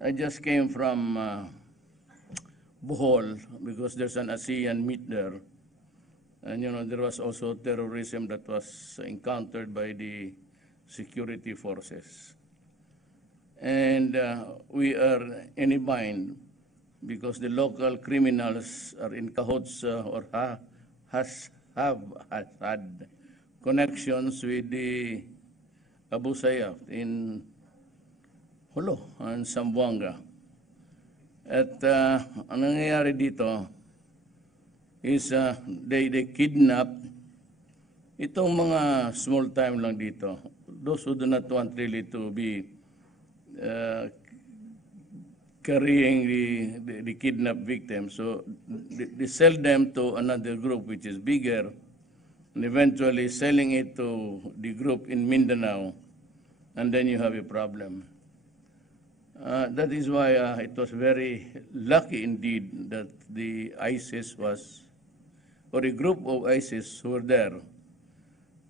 I just came from Bohol because there's an ASEAN meet there. And, there was also terrorism that was encountered by the security forces. And we are in a bind because the local criminals are in cahoots or have had connections with the Abu Sayyaf in Holo and Zamboanga. At ang nangyayari dito is they kidnap itong mga small time lang dito. Those who do not want really to be carrying the kidnapped victims. So they sell them to another group which is bigger and eventually selling it to the group in Mindanao, and then you have a problem. That is why it was very lucky indeed that the ISIS was, or a group of ISIS who were there,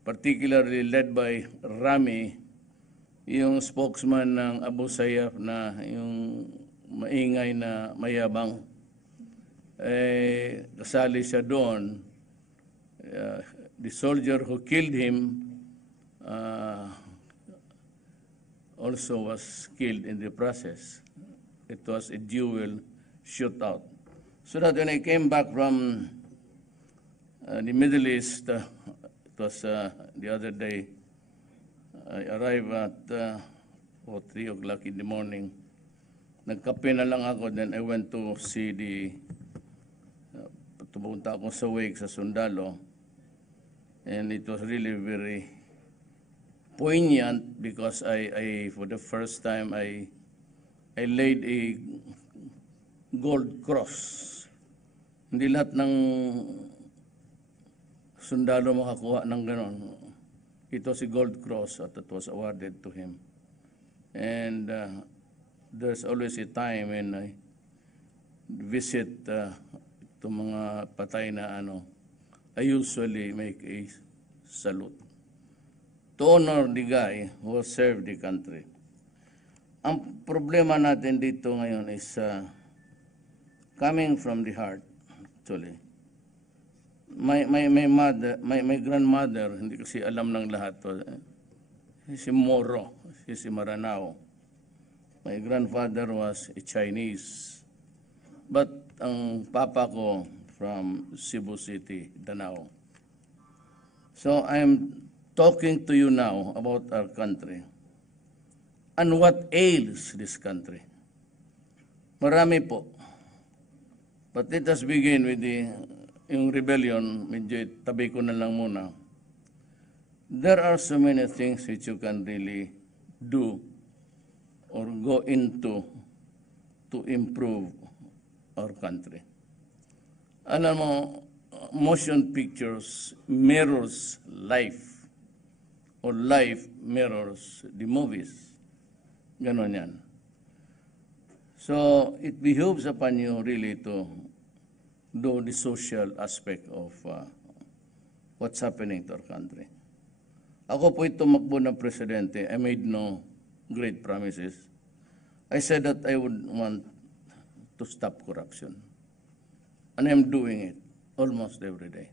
particularly led by Rami, yung spokesman ng Abu Sayyaf na yung maingay na mayabang. Kasali siya doon. The soldier who killed him also was killed in the process. It was a dual shootout. So that when I came back from the Middle East, it was the other day, I arrived at 3 o'clock in the morning. Nagkape na lang ako, then I went to see pumunta ako sa wake sa Sundalo. And it was really very poignant because I for the first time, I laid a gold cross. Hindi lahat ng sundalo makakuha ng ganon. It was a gold cross that was awarded to him. And there's always a time when I visit itong mga patay na I usually make a salute to honor the guy who served the country. Ang problema natin dito ngayon is coming from the heart, actually. My grandmother, hindi kasi alam ng lahat to, si Moro, si Maranao. My grandfather was a Chinese, but ang papa ko from Cebu City, Danao. So I'm talking to you now about our country and what ails this country. Marami po. But let us begin with yung rebellion, medyo tabi ko na lang muna. There are so many things which you can really do or go into to improve our country. Alam mo, motion pictures mirrors life or life mirrors the movies. Ganon yan. So it behooves upon you really to do the social aspect of what's happening to our country. Ako po'y tumakbo ng presidente. I made no great promises. I said that I would want to stop corruption. And I'm doing it almost every day.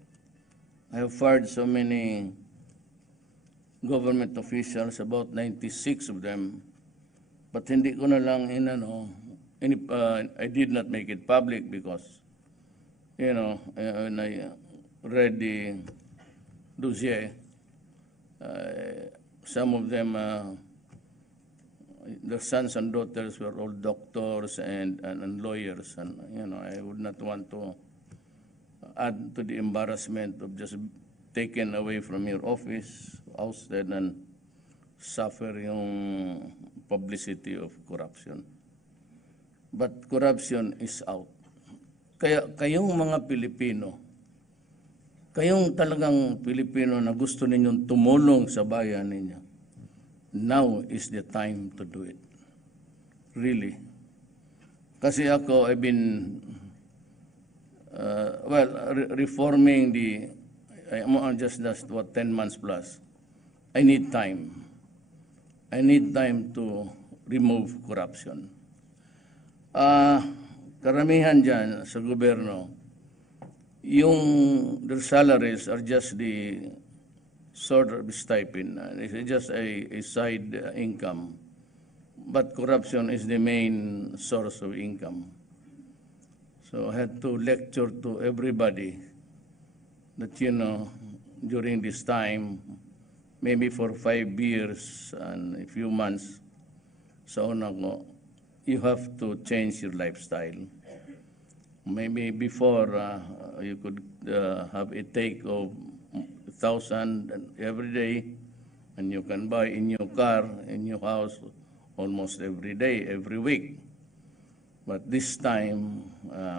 I have fired so many government officials, about 96 of them, but hindi ko na lang I did not make it public because when I read the dossier, some of them, their sons and daughters were all doctors and lawyers, and I would not want to add to the embarrassment of just taken away from your office, ousted, and suffer yung publicity of corruption. But corruption is out. Kaya kayong mga Pilipino, kayong talagang Pilipino na gusto ninyong tumulong sa bayan ninyo, now is the time to do it. Really. Kasi ako, I've been, reforming I'm just 10 months plus. I need time. I need time to remove corruption. Ah, karamihan dyan sa gobyerno, their salaries are just the sort of stipend. It's just a side income. But corruption is the main source of income. So I had to lecture to everybody that, during this time, maybe for 5 years and a few months, sa una ko, you have to change your lifestyle. Maybe before, you could have a take of 1,000 every day, and you can buy a new car, a new house, almost every day, every week. But this time,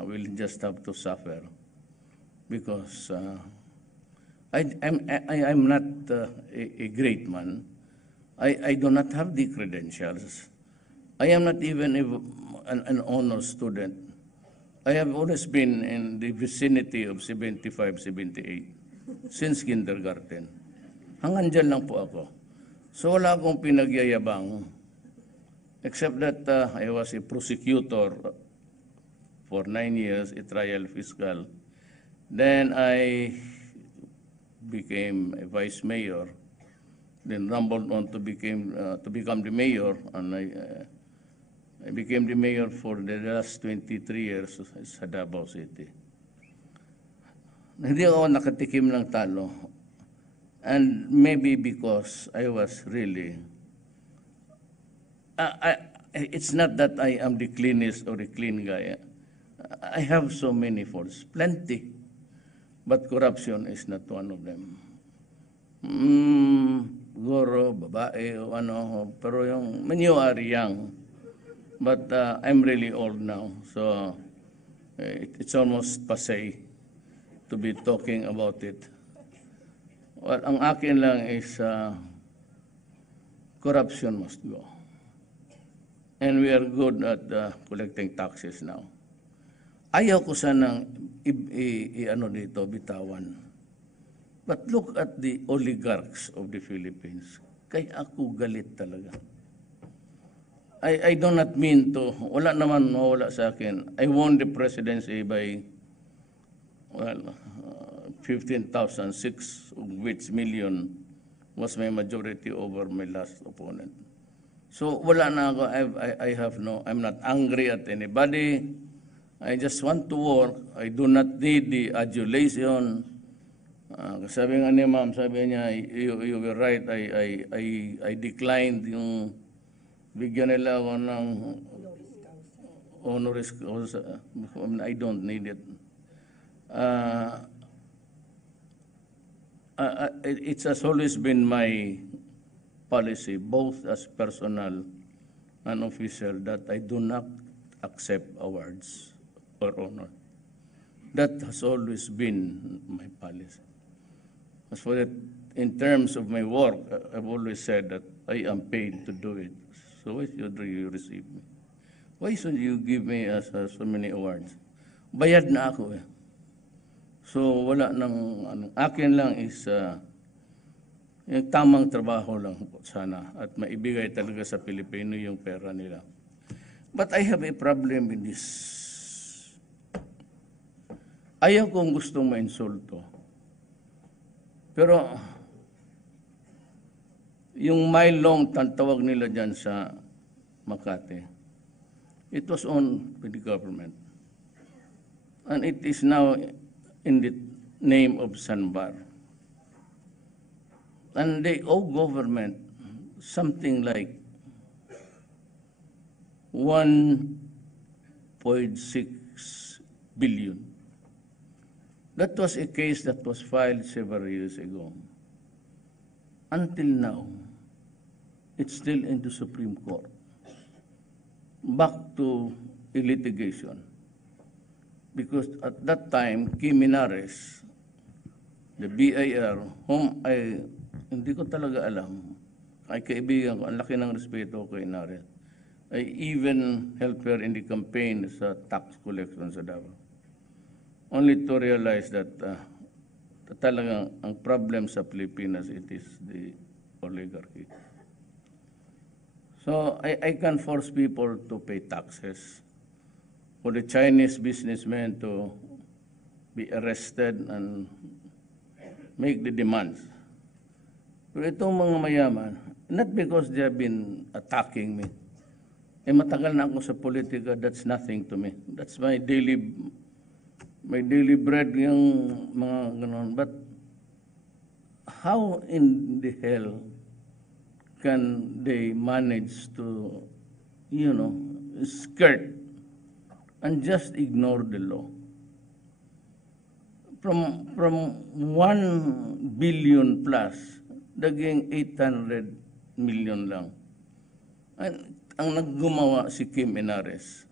we'll just have to suffer because I'm not a great man. I do not have the credentials. I am not even an honor student. I have always been in the vicinity of 75, 78 since kindergarten. Hanggang dyan lang po ako. So wala akong pinagyayabang except that I was a prosecutor for 9 years, a trial fiscal. Then I became a vice mayor, then rumbled on to become the mayor, and I became the mayor for the last 23 years sa Davao City. Hindi ako nakatikim ng talo, and maybe because I was really, it's not that I am the cleanest or a clean guy. I have so many faults, plenty, but corruption is not one of them. Guro, babae, o ano, pero when you are young, but I'm really old now, so it's almost passé to be talking about it. Well, ang akin lang is corruption must go. And we are good at collecting taxes now. Ayaw ko sanang dito, bitawan. But look at the oligarchs of the Philippines. Kaya ako galit talaga. I do not mean to, wala naman mawala sa akin. I won the presidency by, 15,006, of which million was my majority over my last opponent. So wala na ako, I'm not angry at anybody. I just want to work. I do not need the adulation. Sabi nga ni ma'am, sabi niya, you were right, I declined yung bigyan nila ako ng honoris causa. I don't need it. It has always been my policy, both as personal and official, that I do not accept awards or honor. That has always been my policy. As for that, in terms of my work, I've always said that I am paid to do it. So why should you receive me? Why should you give me so many awards? Bayad na ako eh. So wala nang, akin lang is yung tamang trabaho lang sana at maibigay talaga sa Pilipino yung pera nila. But I have a problem with this. Ayaw kong gustong ma-insulto. Pero yung mile long tawag nila dyan sa Makati, it was owned by the government. And it is now in the name of Sanbar. And they owe government something like 1.6 billion. That was a case that was filed several years ago. Until now, it's still in the Supreme Court. Back to a litigation. Because at that time, Kim Minares, the BIR, whom hindi ko talaga alam, ay kaibigan ko, ang laki ng respeto ko kay Minares. I even helped her in the campaign sa tax collection sa Davao. Only to realize that talagang ang problem sa Pilipinas, it is the oligarchy. So I can force people to pay taxes. for the Chinese businessmen to be arrested and make the demands. Pero itong mga mayaman, not because they have been attacking me. Matagal na ako sa politika, that's nothing to me. That's my daily bread yung mga ganon. But how in the hell can they manage to, skirt and just ignore the law? From 1 billion plus, naging 800 million lang. And ang naggumawa si Kim Henares.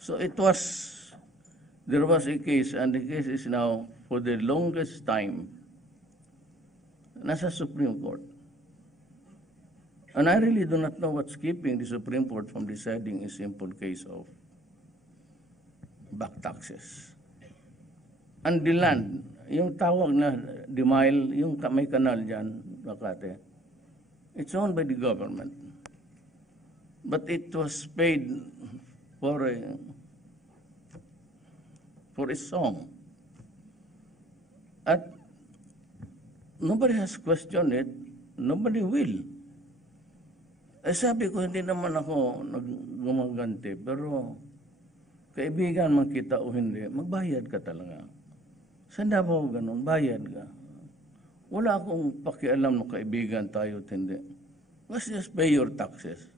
So there was a case, and the case is now, for the longest time, nasa Supreme Court. And I really do not know what's keeping the Supreme Court from deciding a simple case of back taxes. And the land, yung tawag na Dimile, yung may kanal dyan, Makati, it's owned by the government. But it was paid for a song. At nobody has questioned it, nobody will. Sabi ko, hindi naman ako gumaganti, pero kaibigan man kita o hindi, magbayad ka talaga. Saan na ba ganun? Bayad ka. Wala akong pakialam ng kaibigan tayo at hindi. Let's just pay your taxes.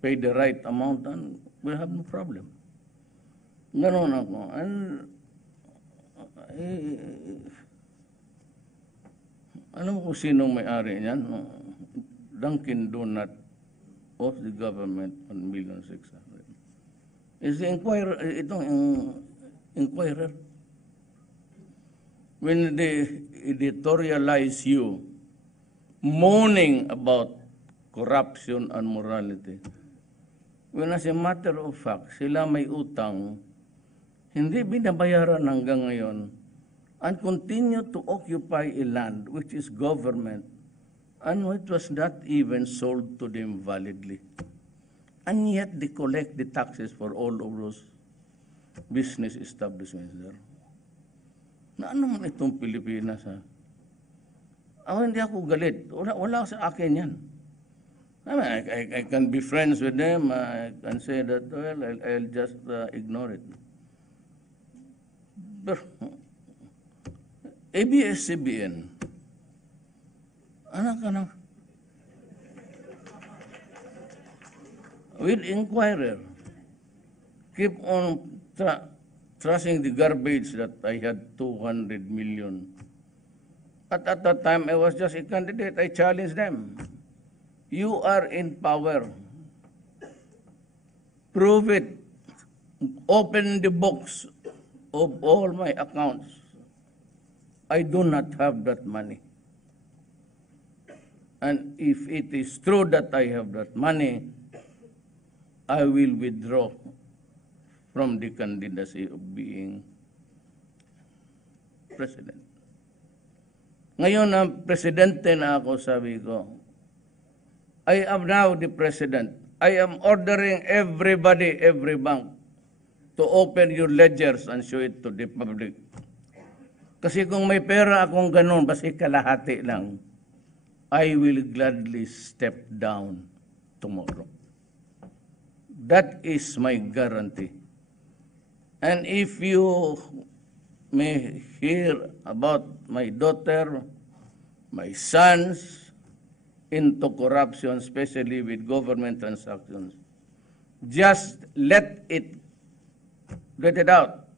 Pay the right amount and we'll have no problem. Ganon ako. And alam mo kung sinong may-ari niyan? Dunkin' Donut of the government, 1,600,000. Is the Inquirer, itong Inquirer? When they editorialize you, moaning about corruption and morality, when as a matter of fact, sila may utang, hindi binabayaran hanggang ngayon, and continue to occupy a land which is government, and it was not even sold to them validly. And yet they collect the taxes for all of those business establishments there. Na ano man itong Pilipinas, ha? Hindi ako galit. Wala sa akin yan. I can be friends with them. I can say that, well, I'll just ignore it. But ABS-CBN, anak, with Inquirer, keep on trashing the garbage that I had 200 million. At that time, I was just a candidate. I challenged them. You are in power. Prove it. Open the books of all my accounts. I do not have that money. And if it is true that I have that money, I will withdraw from the candidacy of being president. Ngayon, ang presidente na ako, sabi ko, I am now the president. I am ordering everybody, every bank, to open your ledgers and show it to the public. Kasi kung may pera akong ganun, basta kalahati lang, I will gladly step down tomorrow. That is my guarantee. And if you may hear about my daughter, my sons, into corruption, especially with government transactions, just let it out.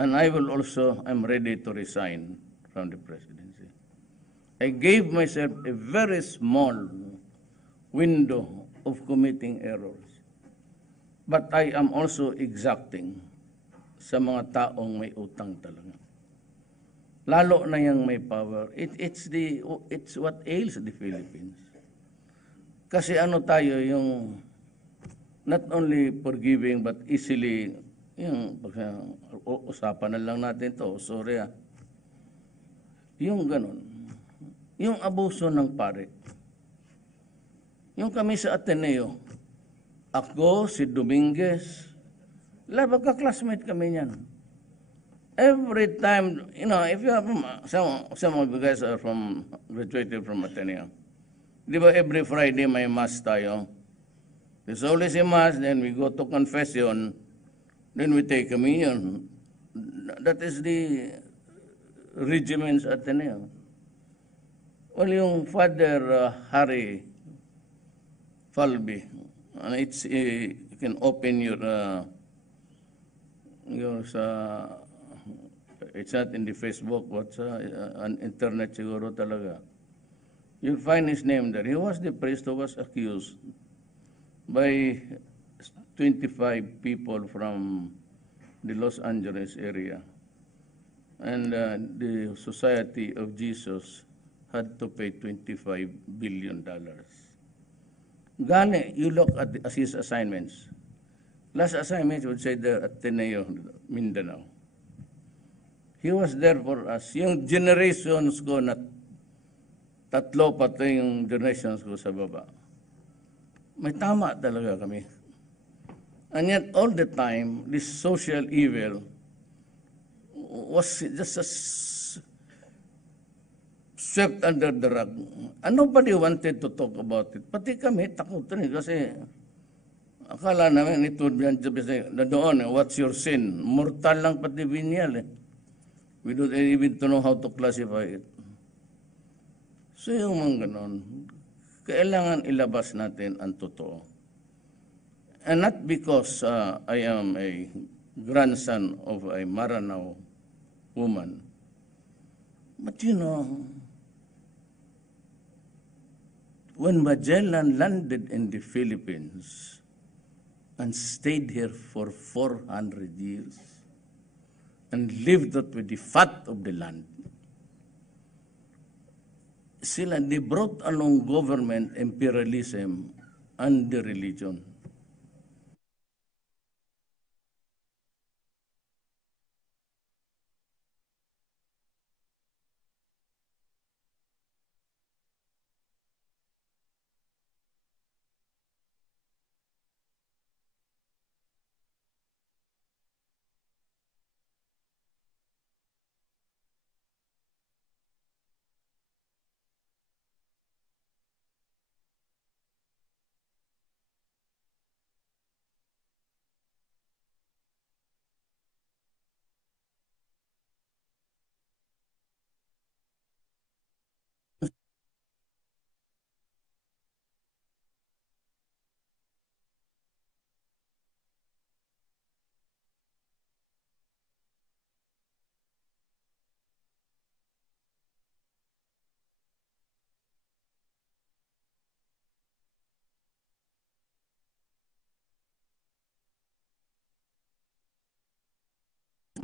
And I will also, I'm ready to resign from the presidency. I gave myself a very small window of committing errors. But I am also exacting sa mga taong may utang talaga. Lalo na yung may power. It's what ails the Philippines. Kasi ano tayo yung not only forgiving but easily, yung usapan na lang natin to, sorry yung ganun. Yung abuso ng pare. Yung kami sa Ateneo, ako, si Dominguez, lahat magka-classmate kami niyan. Every time, you know, if you have, some of you guys are graduated from Ateneo. Di ba every Friday may mass tayo? There's always a mass, then we go to confession, then we take communion. That is the regiments Ateneo. Well, yung Father Harry Falby, and you can open your it's not in the Facebook, what's on internet siguro talaga. You'll find his name there. He was the priest who was accused by 25 people from the Los Angeles area. And the Society of Jesus had to pay $25 billion. Gani, you look at his assignments. Last assignment would say there at Ateneo, Mindanao. He was there for us. Yung generations ko na tatlo pa ito yung generations ko sa baba. May tama talaga kami. And yet all the time, this social evil was just swept under the rug. And nobody wanted to talk about it. Pati kami, takot rin kasi akala namin ito na doon, what's your sin? Mortal lang pati binyal eh. We don't even know how to classify it. So yung mga ganon, kailangan ilabas natin ang totoo. And not because I am a grandson of a Maranao woman. But you know, when Magellan landed in the Philippines and stayed here for 400 years and lived out with the fat of the land, they brought along government, imperialism, and the religion.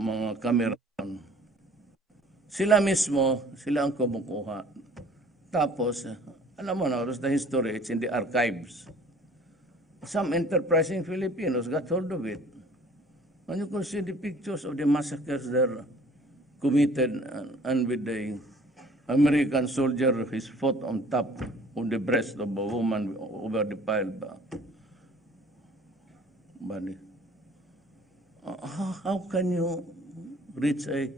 Mga kamera. Sila mismo, sila ang kumukuha. Tapos, alam mo na, the history, it's in the archives. Some enterprising Filipinos got hold of it. And you can see the pictures of the massacres there committed and with the American soldier, his foot on top of the breast of a woman over the piled body. How can you reach a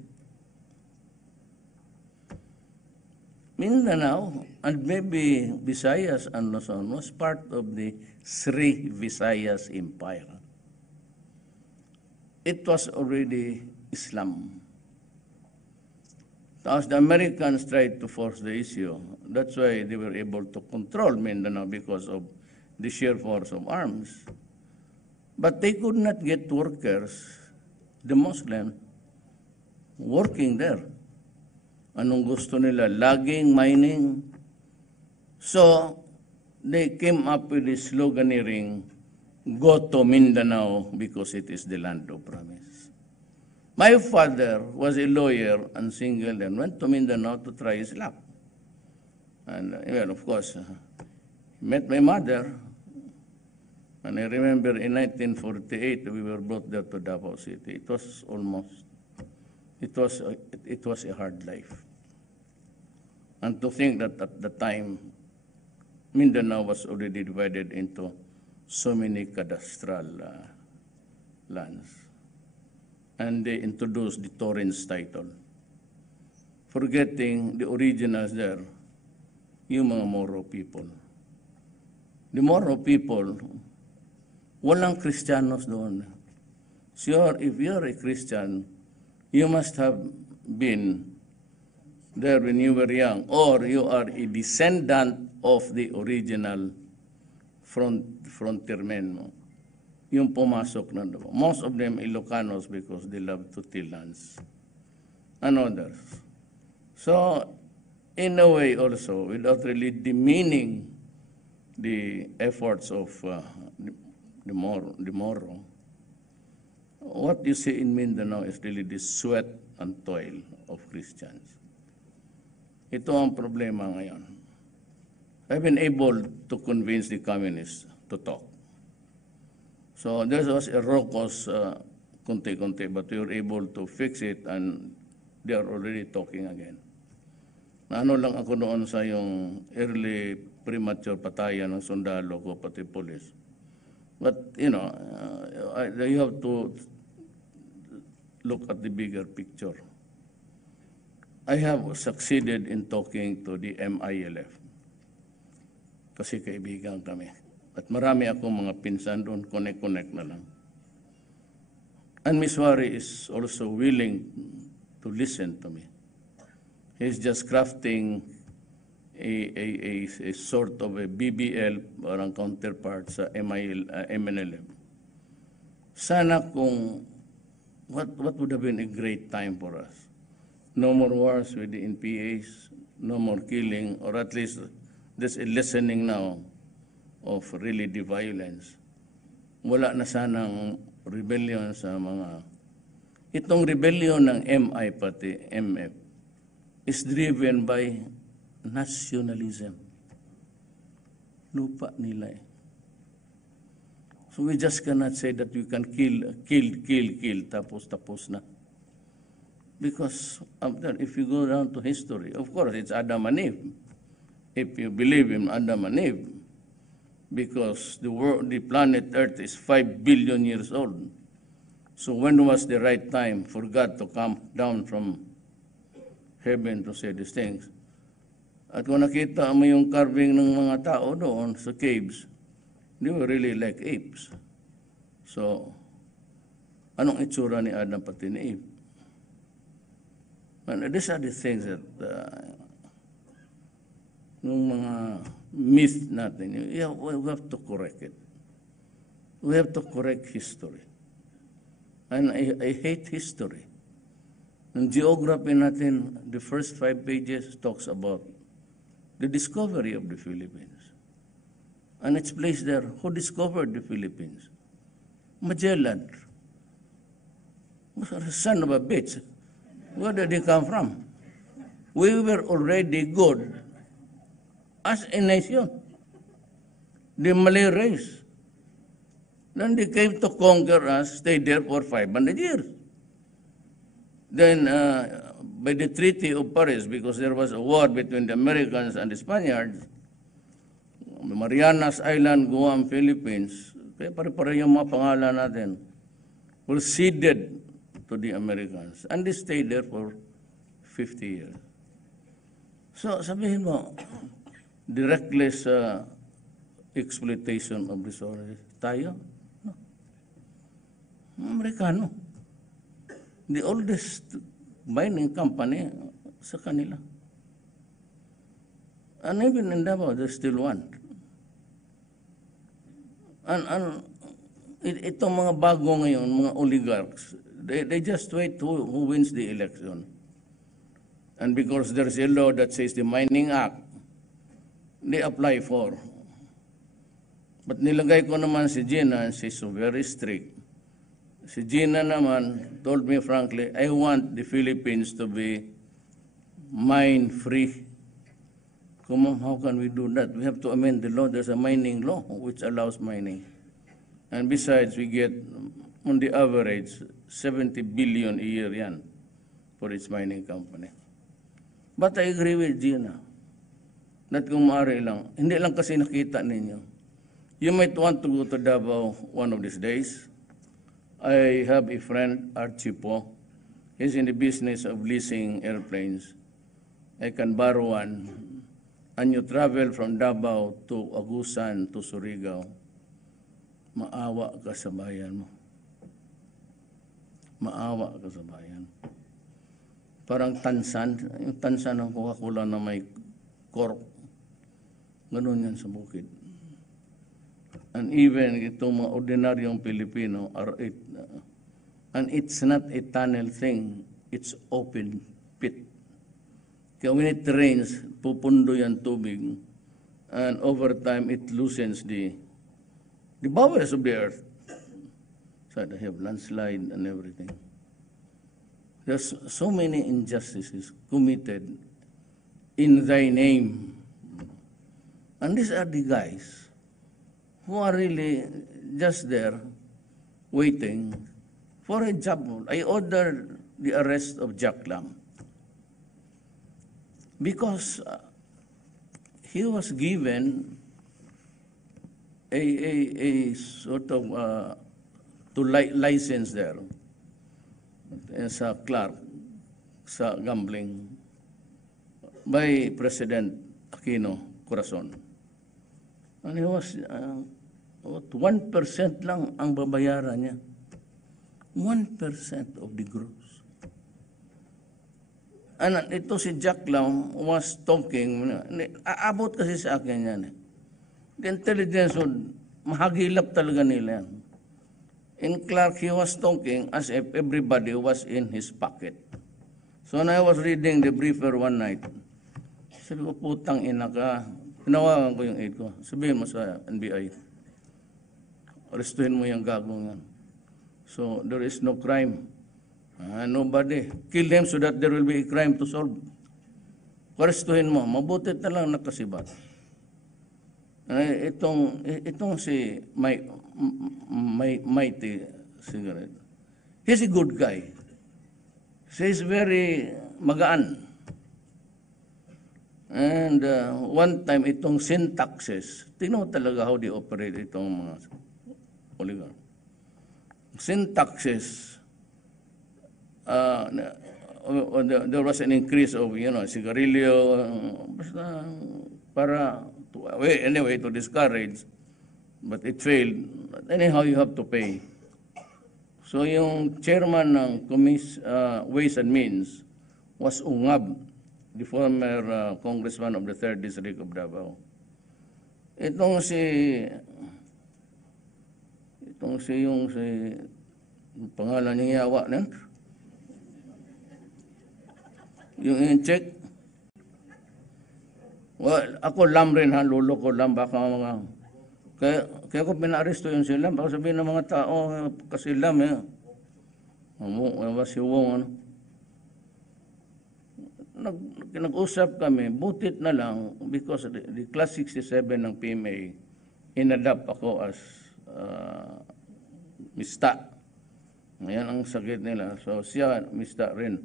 Mindanao and maybe Visayas and Luzon was part of the Sri Visayas Empire. It was already Islam. As the Americans tried to force the issue, that's why they were able to control Mindanao because of the sheer force of arms. But they could not get workers, the Muslim, working there. Anong gusto nila? Logging, mining. So, they came up with this sloganeering, go to Mindanao because it is the land of promise. My father was a lawyer and single and went to Mindanao to try his luck. And well, of course, he met my mother. And I remember in 1948, we were brought there to Davao City. It was a hard life. And to think that at the time, Mindanao was already divided into so many cadastral lands. And they introduced the Torrens title, forgetting the originals there, yung mga Moro people. The Moro people, walang Kristiyanos doon. So if you're a Christian, you must have been there when you were young, or you are a descendant of the original frontiermen. Yung pumasok na doon. Most of them Ilocanos because they love to till lands and others. So, in a way also, without really demeaning the efforts of the Moro, what you see in Mindanao is really the sweat and toil of Christians. Ito ang problema ngayon. I've been able to convince the communists to talk. So there was a raucous konti-konti, but we were able to fix it and they are already talking again. Naano lang ako noon sa yung early premature patayan ng sundalo ko, pati police. But, you know, you have to look at the bigger picture. I have succeeded in talking to the MILF kasi kaibigan kami. At marami akong mga pinsan doon, connect na lang. And Ms. Wari is also willing to listen to me. He's just crafting a sort of a BBL, parang counterpart sa MNLM. Sana kung, what would have been a great time for us? No more wars with the NPAs, no more killing, or at least there's a lessening now of really the violence. Wala na sanang rebellion sa mga... Itong rebellion ng MI pati MF is driven by nationalism. Lupa nila eh. So we just cannot say that we can kill, tapos na. Because if you go down to history, of course, it's Adam and Eve. If you believe in Adam and Eve, because the planet Earth is 5 billion years old. So when was the right time for God to come down from heaven to say these things? At kung nakita mo yung carving ng mga tao doon sa caves, they were really like apes. So, anong itsura ni Adam pati ni Eve? And these are the things that yung mga myth natin, we have to correct it. We have to correct history. And I hate history. In geography natin, the first 5 pages talks about the discovery of the Philippines. And it's placed there, who discovered the Philippines? Magellan. Son of a bitch. Where did he come from? We were already good as a nation. The Malay race. Then they came to conquer us, stayed there for 500 years. Then by the Treaty of Paris, because there was a war between the Americans and the Spaniards, Marianas Island, Guam, Philippines, kaya pare-pare yung mga pangalan natin, were ceded to the Americans. And they stayed there for 50 years. So sabihin mo, the reckless exploitation of resources, tayo? No. Amerikano. The oldest mining company sa kanila. And even in Davao, there's still one. And itong mga bago ngayon, mga oligarchs, they just wait who wins the election. And because there's a law that says the Mining Act, they apply for. But nilagay ko naman si Gina, and she's so very strict. Si Gina naman told me frankly, I want the Philippines to be mine-free. How can we do that? We have to amend the law. There's a mining law which allows mining. And besides, we get, on the average, 70 billion a year yan for its mining company. But I agree with Gina that kung maaari lang, hindi lang kasi nakita ninyo, You might want to go to Davao one of these days. I have a friend, Archie Po. He's in the business of leasing airplanes. I can borrow one. And you travel from Davao to Agusan to Surigao. Maawa ka sa bayan mo. Maawa ka sa bayan. Parang tansan. Yung tansan ng Coca-Cola na may cork. Ganun yan sa bukid. And even itong mga ordinaryong Pilipino are it, and it's not a tunnel thing, it's open pit. Kaya when it rains, pupundo yan tubig, and over time it loosens the bowels of the earth. So they have landslide and everything. There's so many injustices committed in thy name. And these are the guys who are really just there waiting for a job. I ordered the arrest of Jack Lam because he was given a sort of license there sa clerk sa gambling by President Aquino Corazon. And he was, 1% lang ang babayaran niya. 1% of the gross. And ito si Jack Lam was talking, aabot kasi sa akin yan. The intelligence would, mahagilap talaga nila yan. In Clark, he was talking as if everybody was in his pocket. So when I was reading the briefer one night, sabi ko, putang ina ka, tinawagan ko yung aide ko. Sabihin mo sa NBI, arestuhin mo yung gagong yan. So there is no crime. Nobody. Kill him so that there will be a crime to solve. Arestuhin mo. Mabuti na lang nakasibat. Itong si Mighty Cigarette. He's a good guy. He's very magaan. And one time, itong syntaxes, tingnan mo talaga how they operate itong mga oligarch. Syntaxes, there was an increase of, sigarilyo, basta para, anyway, to discourage, but it failed. But anyhow, you have to pay. So yung chairman ng Ways and Means was Ungab, the former congressman of the 3rd District of Davao. Itong pangalan niya yawa na, yung check. Well, ako Lam rin ha, lulo ko Lam, baka mga, kaya ko pina-aresto yung si Lam, baka sabihin ng mga tao, kasi Lam si Wong, nag-usap kami, butit na lang, because the Class 67 ng PMA, inadapt ako as Mista. Ngayon ang sakit nila. So siya, Mista rin.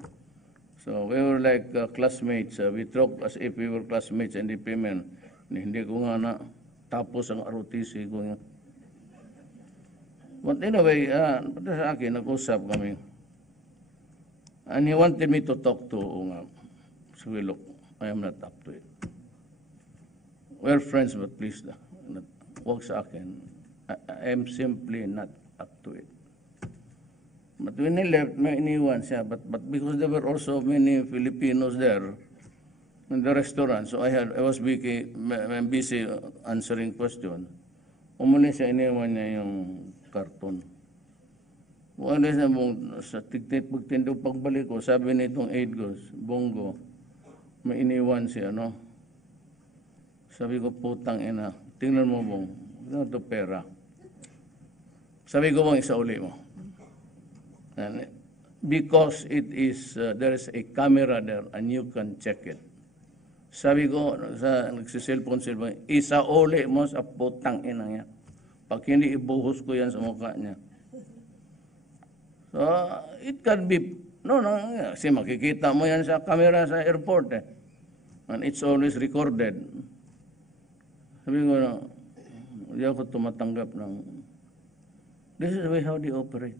So we were like classmates. We talked as if we were classmates in the PMA. Hindi ko nga na tapos ang ROTC ko nga. But anyway, sa akin, nag-usap kami. And he wanted me to talk to Ungab. So we look, I am not up to it. We're friends, but please, huwag sa akin. I am simply not up to it. But when he left, may iniwan siya. But because there were also many Filipinos there in the restaurant, so I was busy answering questions. Umalis siya, iniwan niya yung karton. Umalis na sa pagtindog pagbalik ko, sabi nitong aide ko, Bongo, may iniwan siya, no? Sabi ko, putang ina, tingnan mo, Bong, ito ito pera. Sabi ko, Bong, isauli mo. And because it is, there is a camera there and you can check it. Sabi ko, nagsiselfon sila, isauli mo sa putang ina niya. Pag hindi, ibuhos ko yan sa mukha niya. So, it can be, kasi makikita mo yan sa camera sa airport eh. And it's always recorded. Sabi ko, Hindi ako tumatanggap ng... This is the way how they operate.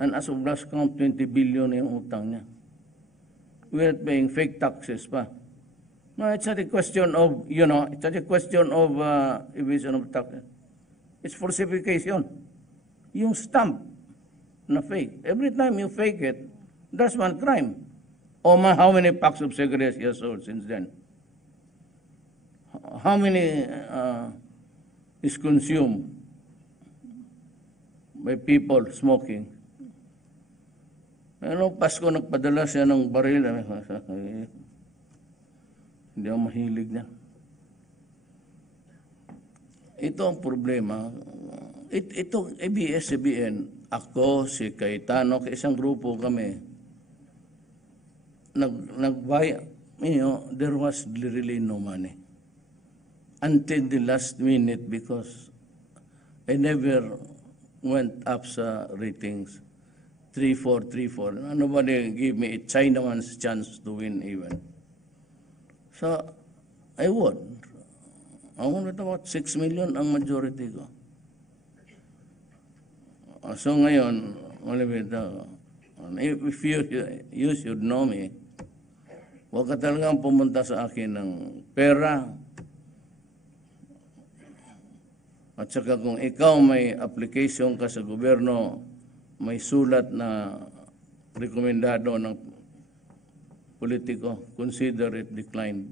And as of last count, 20 billion yung utang niya. We're paying fake taxes pa. No, it's not a question of, it's not a question of evasion of taxes. It's falsification. Yung stamp na fake. Every time you fake it, that's one crime. How many packs of cigarettes you sold since then? How many is consumed by people smoking? Pasko nagpadala siya ng baril. Hindi ako mahilig na. Ito ang problema. Ito, ABS-CBN, ako, si Cayetano, isang grupo kami, there was really no money. Until the last minute because I never went up sa ratings. 3-4, 3-4. Nobody gave me a Chinaman's chance to win even. So, I won. I won with about 6 million ang majority ko. So ngayon, if you should know me, huwag ka talagang pumunta sa akin ng pera. At saka kung ikaw may application ka sa gobyerno, may sulat na rekomendado ng politiko, consider it declined.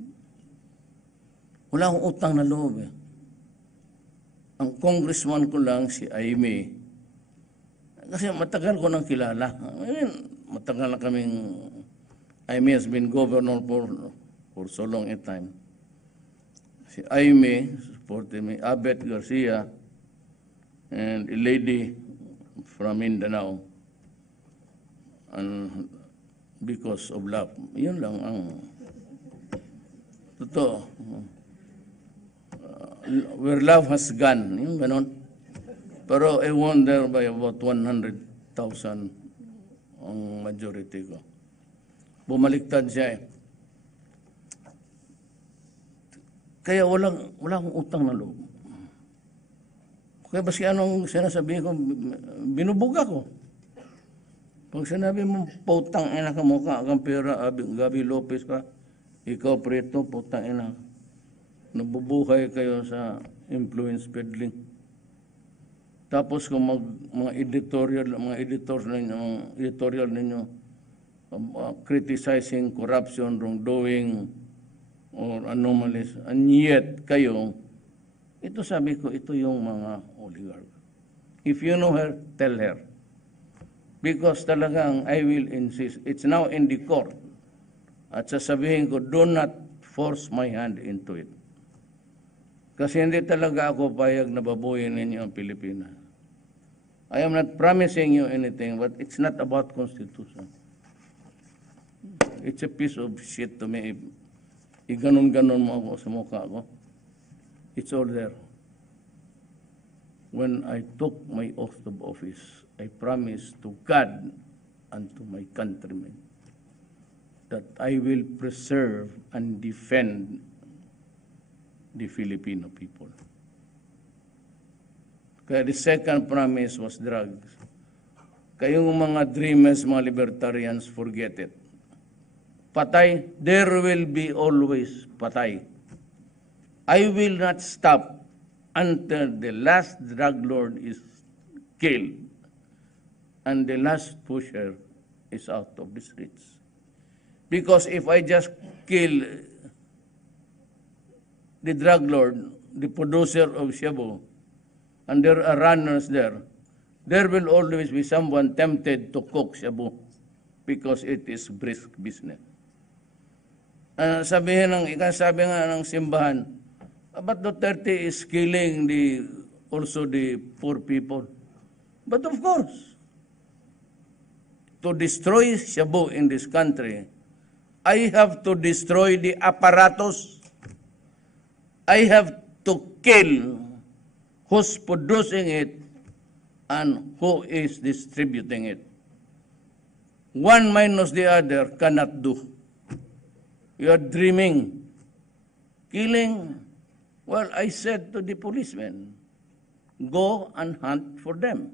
Wala akong utang na loob. Ang congressman ko lang, si Aimee, kasi matagal ko nang kilala. Matagal na kaming, Aimee has been governor for so long a time. Si Aimee, supported me, Abet Garcia, and a lady from Mindanao, and because of love. Yun lang ang totoo. Where love has gone, yung ganon. Pero I won there by about 100,000 ang majority ko. Bumaliktad siya eh. Kaya walang utang na loob. Kaya baski anong sinasabi ko, binubuga ko. Pag sinabi mo, putang ina ka mukha kang pera, Gabi Lopez ka, ikaw Preto, putang ina. Nabubuhay kayo sa influence peddling. Tapos kung mga editorial ninyo, criticizing corruption, wrongdoing, or anomalies, and yet kayo, ito sabi ko, ito yung mga oligarch. If you know her, tell her. Because talagang I will insist. It's now in the court. At sasabihin ko, do not force my hand into it. Kasi hindi talaga ako payag na babuyin ninyo ang Pilipinas. I am not promising you anything, but it's not about Constitution. It's a piece of shit to me. Iganon-ganon mo ako sa mukha ko. It's all there. When I took my oath of office, I promised to God and to my countrymen that I will preserve and defend the Filipino people. Kaya the second promise was drugs. Kayong mga dreamers, mga libertarians, forget it. Patay, there will be always patay. I will not stop until the last drug lord is killed and the last pusher is out of the streets. Because if I just kill the drug lord, the producer of Shabu, and there are runners there will always be someone tempted to cook Shabu because it is brisk business. Sabi nga ng simbahan, but Duterte is killing also the poor people. But of course, to destroy Shabu in this country, I have to destroy the apparatus. I have to kill who's producing it and who is distributing it. One minus the other cannot do. You are dreaming, killing Well, I said to the policemen, go and hunt for them.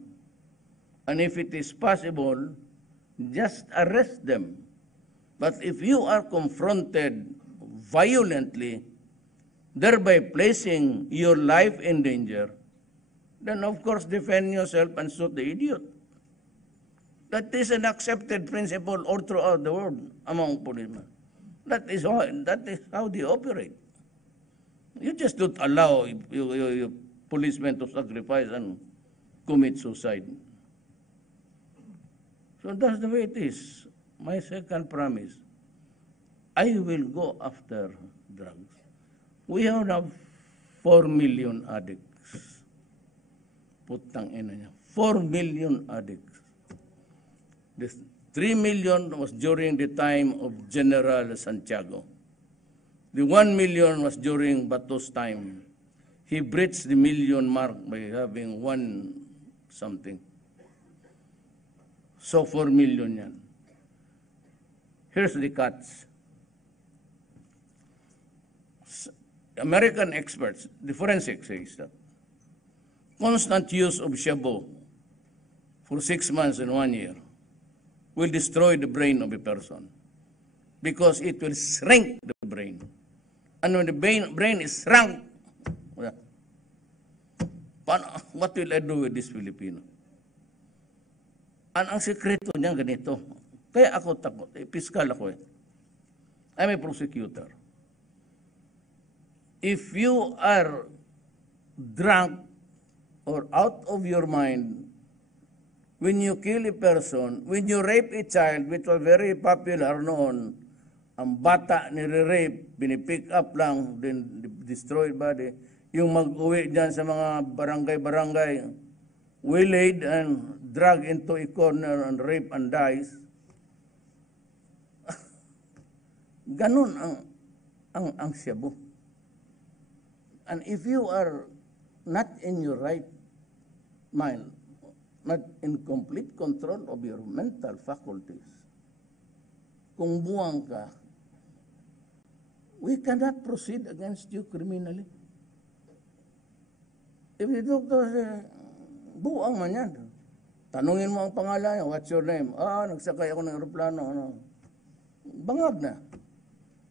And if it is possible, just arrest them. But if you are confronted violently, thereby placing your life in danger, then of course defend yourself and shoot the idiot. That is an accepted principle all throughout the world among policemen. That is how they operate. You just don't allow your policemen to sacrifice and commit suicide. So that's the way it is. My second promise, I will go after drugs. We have 4 million addicts. Putang ina niya. 4 million addicts. This 3 million was during the time of General Santiago. The 1 million was during Bato's time. He breached the million mark by having one something. So 4 million yan. Here's the catch. American experts, the forensics says that constant use of shabu for 6 months and 1 year will destroy the brain of a person because it will shrink the brain. And when the brain is shrunk, what will I do with this Filipino? Ang sekreto niya ganito. Kaya ako takot. Piskal ako eh. I'm a prosecutor. If you are drunk or out of your mind, when you kill a person, when you rape a child, which was very popular noon, ang bata nire-rape, binipick up lang, then destroyed body, yung mag-uwi dyan sa mga barangay-barangay, waylaid and dragged into a corner and rape and dies. Ganun ang shabu. And if you are not in your right mind, not in complete control of your mental faculties, kung buwang ka, we cannot proceed against you criminally. If the doctor says, buwang man yan. Tanungin mo ang pangalan niya, what's your name? Nagsakay ako ng aeroplano. Bangag na.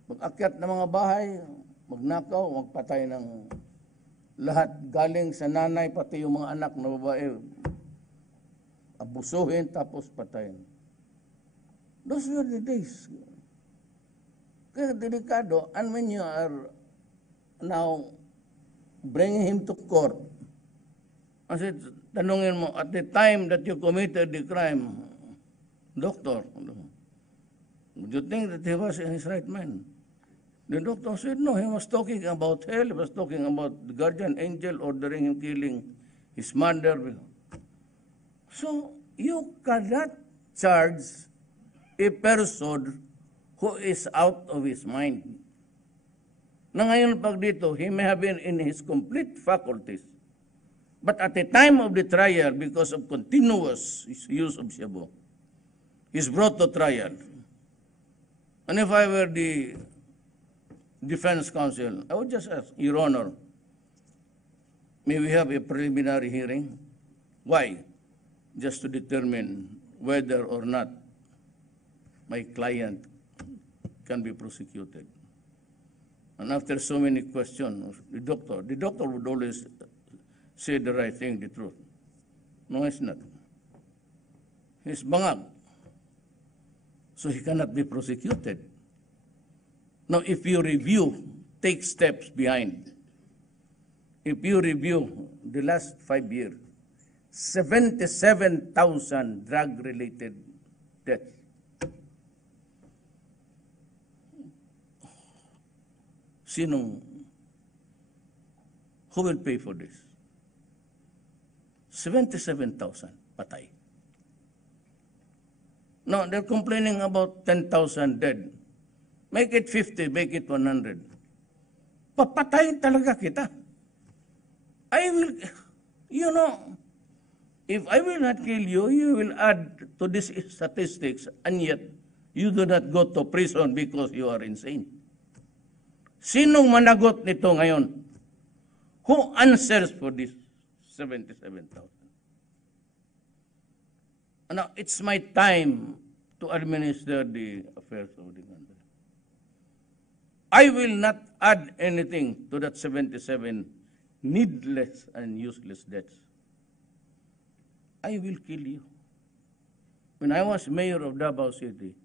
Mag-akyat ng mga bahay, magnakaw, magpatay ng lahat galing sa nanay, pati yung mga anak na babae. Abusuhin, tapos patayin. Those were the days. Kaya delikado, and when you are now bringing him to court, kasi tanungin mo, at the time that you committed the crime, doctor, do you think that he was in his right mind? The doctor said, no, he was talking about hell, he was talking about the guardian angel ordering him killing his mother. So, you cannot charge a person who is out of his mind. Na ngayon pag dito, he may have been in his complete faculties. But at the time of the trial, because of continuous use of shabu, he's brought to trial. And if I were the defense counsel, I would just ask, Your Honor, may we have a preliminary hearing? Why? Just to determine whether or not my client can be prosecuted. And after so many questions, the doctor would always say the right thing, the truth. No, it's not. He's bangag. So he cannot be prosecuted. Now, if you review, take steps behind. If you review the last 5 years, 77,000 drug-related deaths. Who will pay for this? 77,000 patay. No, they're complaining about 10,000 dead. Make it 50, make it 100. Papatayin talaga kita. I will, if I will not kill you, you will add to these statistics, and yet you do not go to prison because you are insane. Sinong managot nito ngayon? Who answers for this 77,000? Now, it's my time to administer the affairs of the country. I will not add anything to that 77 needless and useless debts. I will kill you. When I was mayor of Davao City,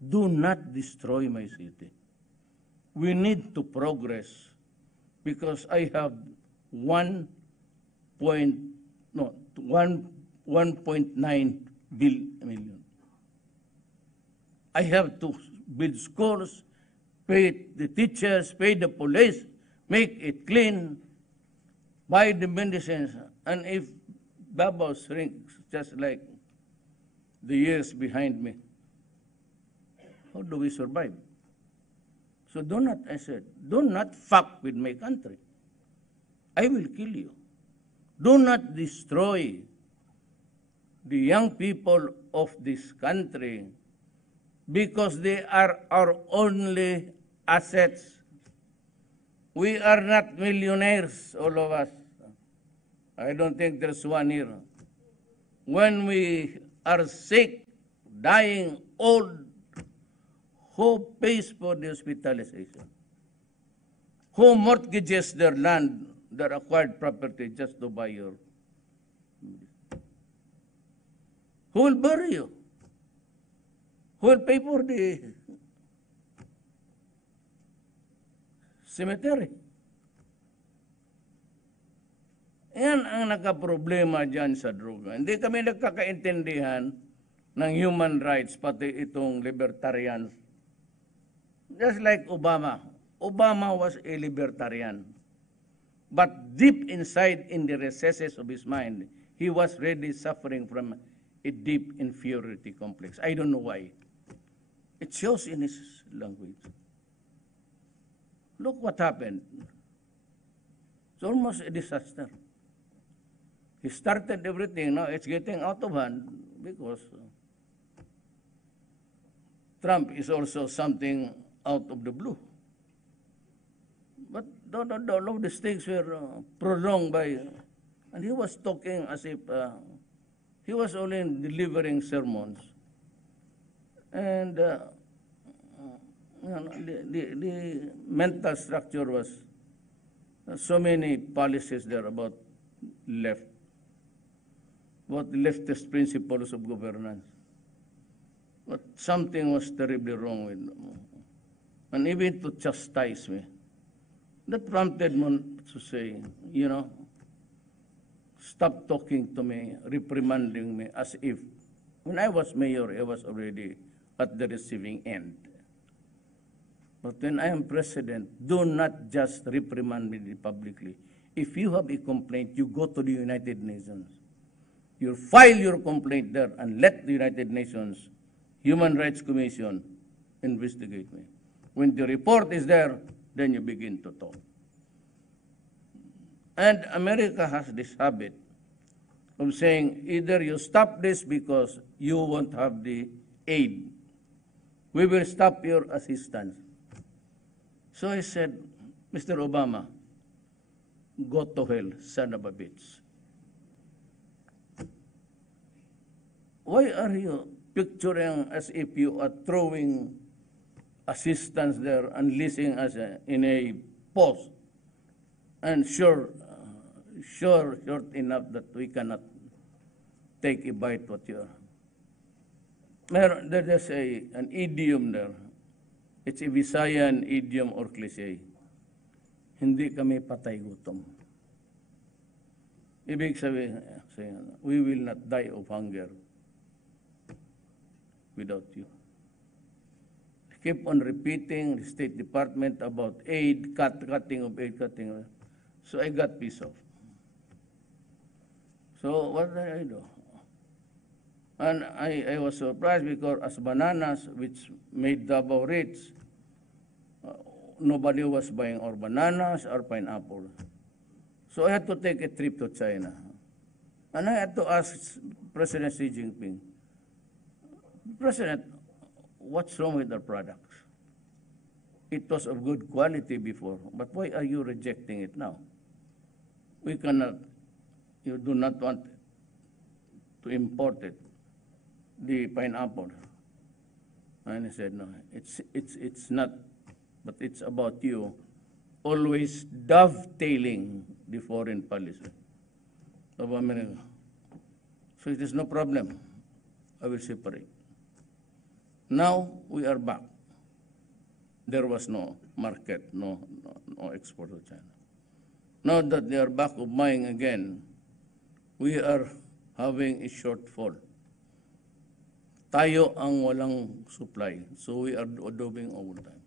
do not destroy my city. We need to progress because I have 1.9 million. I have to build schools, pay the teachers, pay the police, make it clean, buy the medicines. And if Davao shrinks just like the years behind me, how do we survive? So do not, I said, do not fuck with my country. I will kill you. Do not destroy the young people of this country because they are our only assets. We are not millionaires, all of us. I don't think there's one here. When we are sick, dying, old, who pays for the hospitalization? Who mortgages their land, their acquired property just to buy your? Who will bury you? Who will pay for the cemetery? Yan ang nakaproblema dyan sa droga. Hindi kami nagkakaintindihan ng human rights, pati itong libertarians. Just like Obama. Obama was a libertarian. But deep inside in the recesses of his mind, he was really suffering from a deep inferiority complex. I don't know why. It shows in his language. Look what happened. It's almost a disaster. He started everything. Now it's getting out of hand because Trump is also something out of the blue. But all of these things were prolonged by, and he was talking as if he was only delivering sermons. And the mental structure was so many policies there about left, about leftist principles of governance. But something was terribly wrong with them. And even to chastise me. That prompted me to say, you know, stop talking to me, reprimanding me as if when I was mayor, I was already at the receiving end. But when I am president, do not just reprimand me publicly. If you have a complaint, you go to the United Nations. You file your complaint there and let the United Nations Human Rights Commission investigate me. When the report is there, then you begin to talk. And America has this habit of saying either you stop this because you won't have the aid. We will stop your assistance. So I said, Mr. Obama, go to hell, son of a bitch. Why are you picturing as if you are throwing assistance there and listing us in a post? And sure enough that we cannot take a bite what you are. There's an idiom there. It's a Visayan idiom or cliche. Hindi kami patay gutom. Ibig sabihin, we will not die of hunger without you. I keep on repeating the State Department about aid, cutting of aid, cutting. So I got pissed off. So what did I do? And I was surprised because as bananas, which made Davao rich, nobody was buying our bananas or pineapple. So I had to take a trip to China. And I had to ask President Xi Jinping, President, what's wrong with our products? It was of good quality before, but why are you rejecting it now? we cannot, you do not want to import it, the pineapple. And I said, no, it's not, but it's about you always dovetailing the foreign policy of America. So it is no problem. I will separate. Now we are back. There was no market, no export to China. Now that they are back of buying again, we are having a shortfall. Tayo ang walang supply, so we are adoubing all the time.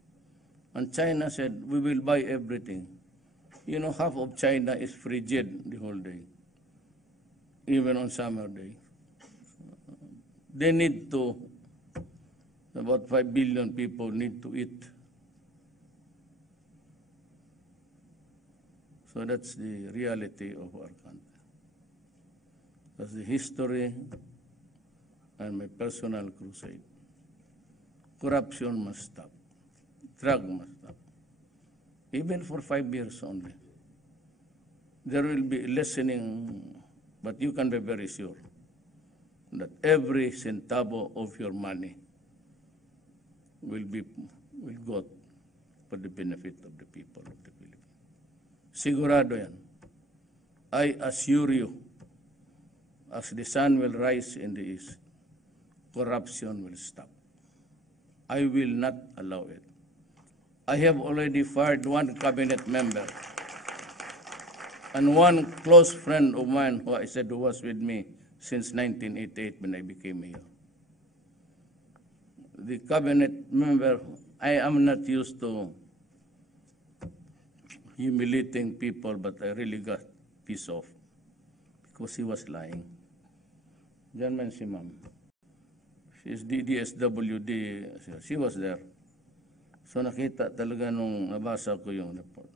And China said, we will buy everything. You know, half of China is frigid the whole day, even on summer day. They need to, about 5 billion people need to eat. So that's the reality of our country. That's the history and my personal crusade. Corruption must stop. Drug must stop. Even for 5 years only. There will be lessening, but you can be very sure that every centavo of your money will go for the benefit of the people of the Philippines. Sigurado yan. I assure you, as the sun will rise in the east, corruption will stop. I will not allow it. I have already fired one cabinet member and one close friend of mine who I said who was with me since 1988 when I became mayor. The cabinet member, I am not used to humiliating people, but I really got pissed off because he was lying. Diyan man si ma'am. She's DSWD, she was there. So nakita talaga nung nabasa ko yung report.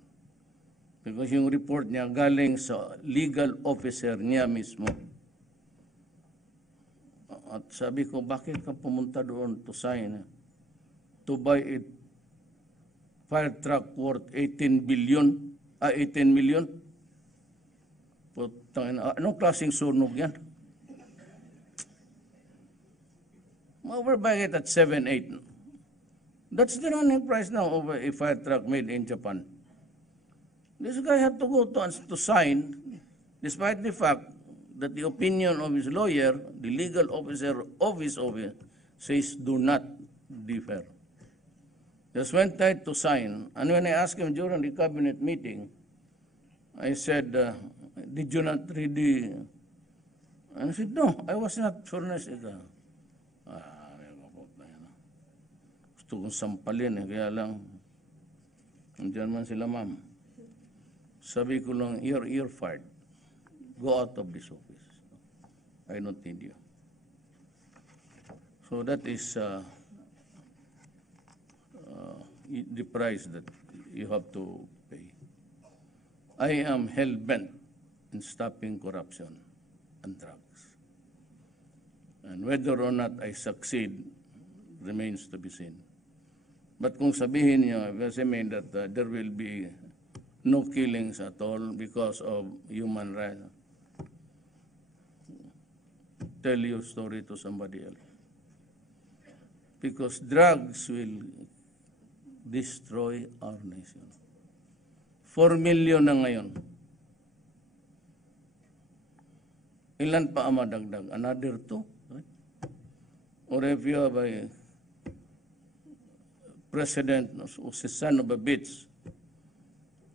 Because yung report niya galing sa legal officer niya mismo. At sabi ko, bakit ka pumunta doon to sign, to buy a fire truck worth 18 million? Anong klaseng sunog yan? We're buying it at 7-8. That's the running price now of a fire truck made in Japan. This guy had to go to sign, despite the fact that the opinion of his lawyer, the legal officer of his office, says do not differ. Just went there to sign. And when I asked him during the cabinet meeting, I said, did you not read the... And he said, no, I was not furnished. Gusto kong sampalin kaya lang, nandiyan man sila ma'am. Sabi ko lang, you're fired. Go out of this office. I don't need you. So that is the price that you have to pay. I am hell-bent in stopping corruption and drugs. And whether or not I succeed remains to be seen. But kung sabihin niyo, kasi mean that there will be no killings at all because of human rights, tell your story to somebody else. Because drugs will destroy our nation. 4 million na ngayon. Ilan pa ang madagdag? Another 2? Right? Or if you have a president who's the son of a bitch,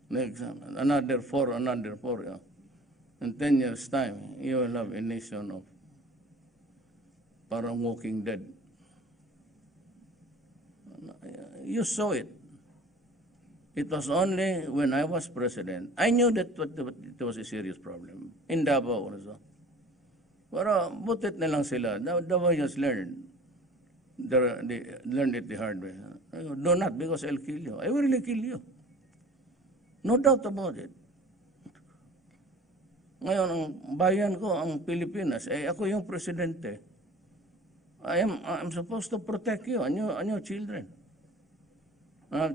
another 4. Yeah. In 10 years' time, you will have a nation of parang Walking Dead. You saw it. It was only when I was president. I knew that it was a serious problem. In Davao also. Pero butit na lang sila. Davao just learned. They learned it the hard way. I go, do not, because I'll kill you. I will really kill you. No doubt about it. Ngayon, ang bayan ko, ang Pilipinas, ako yung presidente. I'm supposed to protect you and your children.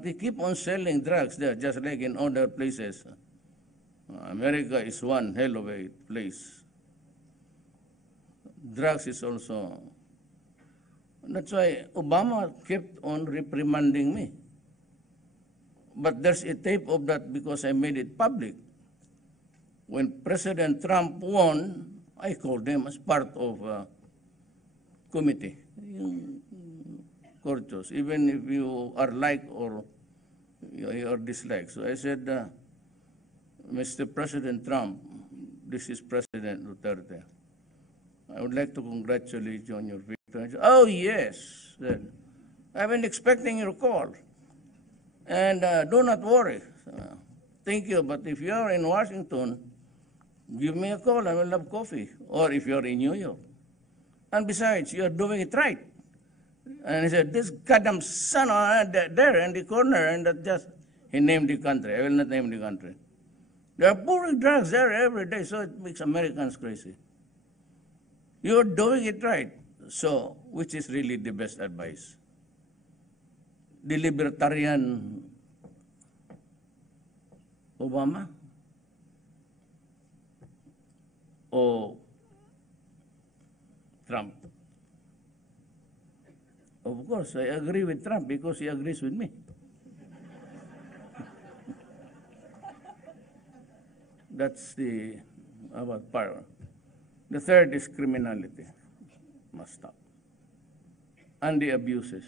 They keep on selling drugs there, just like in other places. America is one hell of a place. Drugs is also. That's why Obama kept on reprimanding me. But there's a tape of that because I made it public. When President Trump won, I called him as part of a committee, yung courteous, even if you are like or you are dislike. So I said, Mr. President Trump, this is President Duterte. I would like to congratulate you on your victory. Said, oh, yes. Said, I've been expecting your call. And do not worry. Thank you, but if you are in Washington, give me a call, I will have coffee. Or if you're in New York. And besides, you're doing it right. And he said, this goddamn son there in the corner, and that just, he named the country. I will not name the country. They are pouring drugs there every day, so it makes Americans crazy. You're doing it right. So, which is really the best advice? The libertarian Obama? Or Trump? Of course, I agree with Trump because he agrees with me. That's the about power. The third is criminality. Must stop. And the abuses.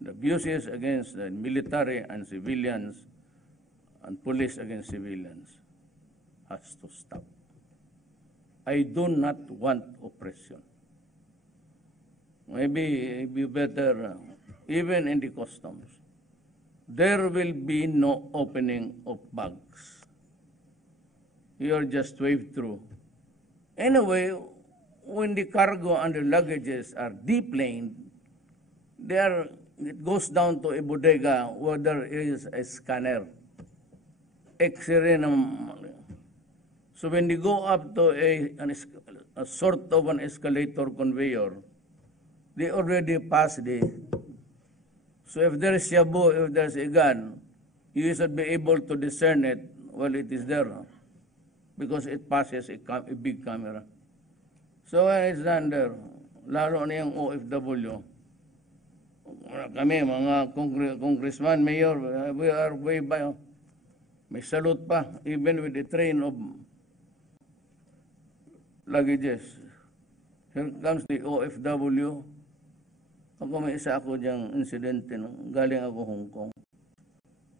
The abuses against the military and civilians and police against civilians has to stop. I do not want oppression. Maybe it be better, even in the customs, there will be no opening of bags. You're just waved through. Anyway, when the cargo and the luggages are deplaned, it goes down to a bodega where there is a scanner, X-ray. So when you go up to a sort of an escalator conveyor, they already passed so if there is shabu, if there's a gun, you should be able to discern it while it is there, because it passes a big camera. So when it's done there, lalo na yung OFW, kami, mga congressman, mayor, we are way by, may salute pa, even with the train of luggages. Here comes the OFW. Ako may isa ako diyang insidente, no? Galing ako Hong Kong.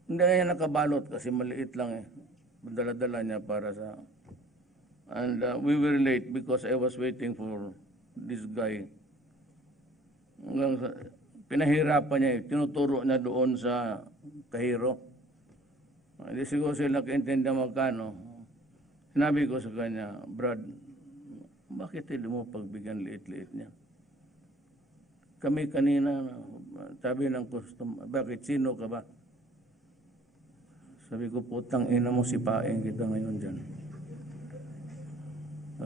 Hindi na niya nakabalot kasi maliit lang eh. Dala-dala niya para sa... And we were late because I was waiting for this guy. Hanggang sa, pinahirapan niya eh. Tinuturo niya doon sa Kahiro. Hindi siguro sila nakaintindi magkano. Sinabi ko sa kanya, Brad, bakit hindi mo pagbigyan liit-liit niya? Kami kanina, sabi ng customer, bakit sino ka ba? Sabi ko, putang ina mo, sipain kita ngayon dyan.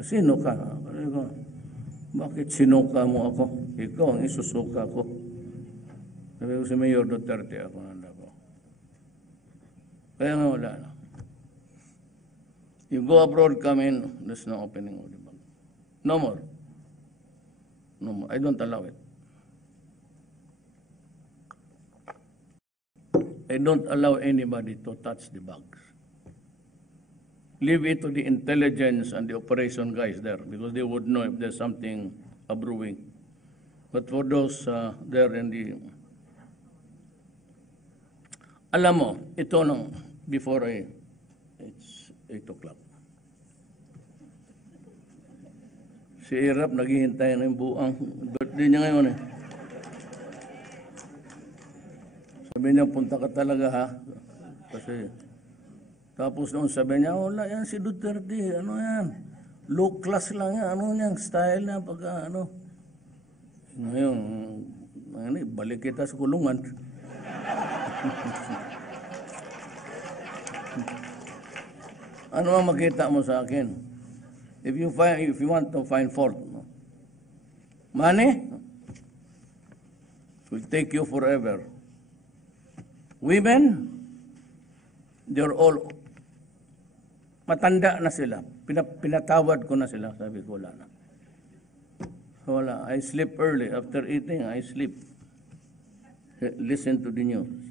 Sino ka? Sabi ko, bakit sinuka mo ako? Ikaw ang isusuka ko. Sabi ko, si Mayor Duterte ako nanda ko. Kaya nga wala na. You go abroad, come in, there's no opening of the bank. No more. No more. I don't allow it. I don't allow anybody to touch the bags. Leave it to the intelligence and the operation guys there because they would know if there's something brewing. But for those there in the... Alam mo, ito nung before it's 8 o'clock. Si Irap naghihintay na yung buang birthday niya ngayon eh. Sabi niya, punta ka talaga ha. Kasi, tapos noon sabi niya, wala yan si Duterte, ano yan? Low class lang yan, ano yan, style niya pagka ano. Ngayon, balik kita sa kulungan. Ano ang makita mo sa akin? If you want to find fault, money will take you forever. Women, they're all Matanda na sila. Pinatawad ko na sila. Sabi ko, wala na. Wala. I sleep early. After eating, I sleep. Listen to the news.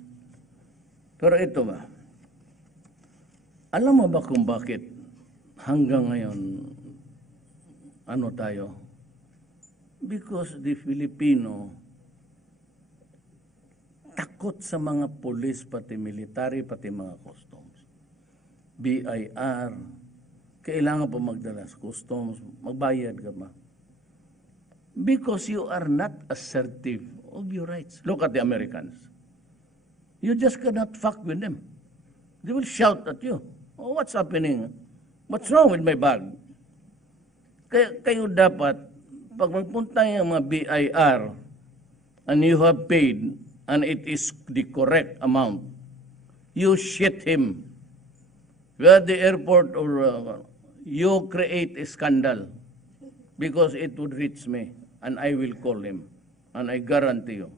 Pero ito ba? Alam mo ba kung bakit hanggang ngayon, ano tayo? Because the Filipino takot sa mga police, pati military, pati mga customs. BIR, kailangan pa magdala sa customs, magbayad ka ba? Because you are not assertive of your rights. Look at the Americans. You just cannot fuck with them. They will shout at you. Oh, what's happening? What's wrong with my bag? Kayo dapat, pag magpunta yung mga BIR and you have paid and it is the correct amount, you shit him. You at the airport or you create a scandal because it would reach me and I will call him. And I guarantee you,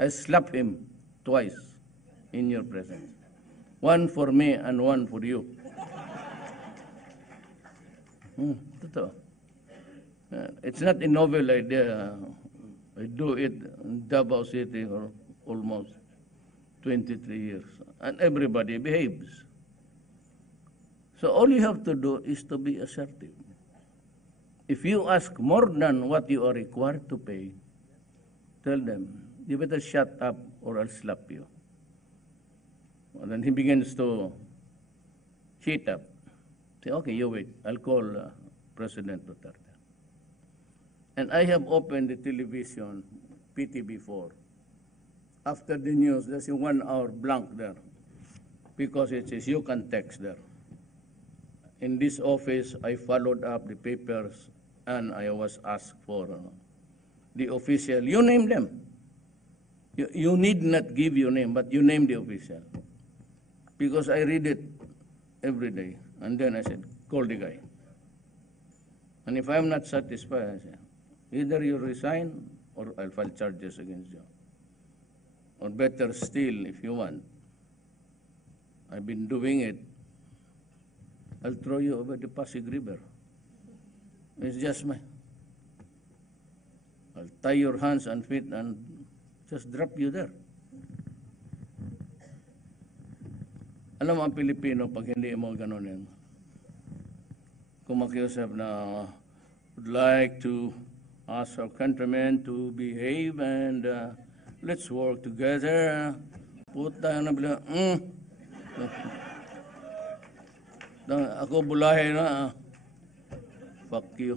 I slap him twice in your presence. One for me and one for you. Totoo. It's not a novel idea. I do it in Davao City for almost 23 years. And everybody behaves. So all you have to do is to be assertive. If you ask more than what you are required to pay, tell them, you better shut up or I'll slap you. And then he begins to heat up. Say, okay, you wait. I'll call President Duterte. And I have opened the television, PTV4. After the news, there's a 1 hour blank there because it says you can text there. In this office, I followed up the papers and I was asked for the official. You name them. You need not give your name, but you name the official. Because I read it every day. And then I said, call the guy. And if I'm not satisfied, I say, either you resign or I'll file charges against you. Or better still, if you want, I've been doing it, I'll throw you over the Pasig River. It's just my, I'll tie your hands and feet and just drop you there. Alam mo ang Pilipino, pag hindi mo ganun yan, kung makiusap na would like to ask our countrymen to behave and let's work together. Puta na bila, ako bulahe na, fuck you.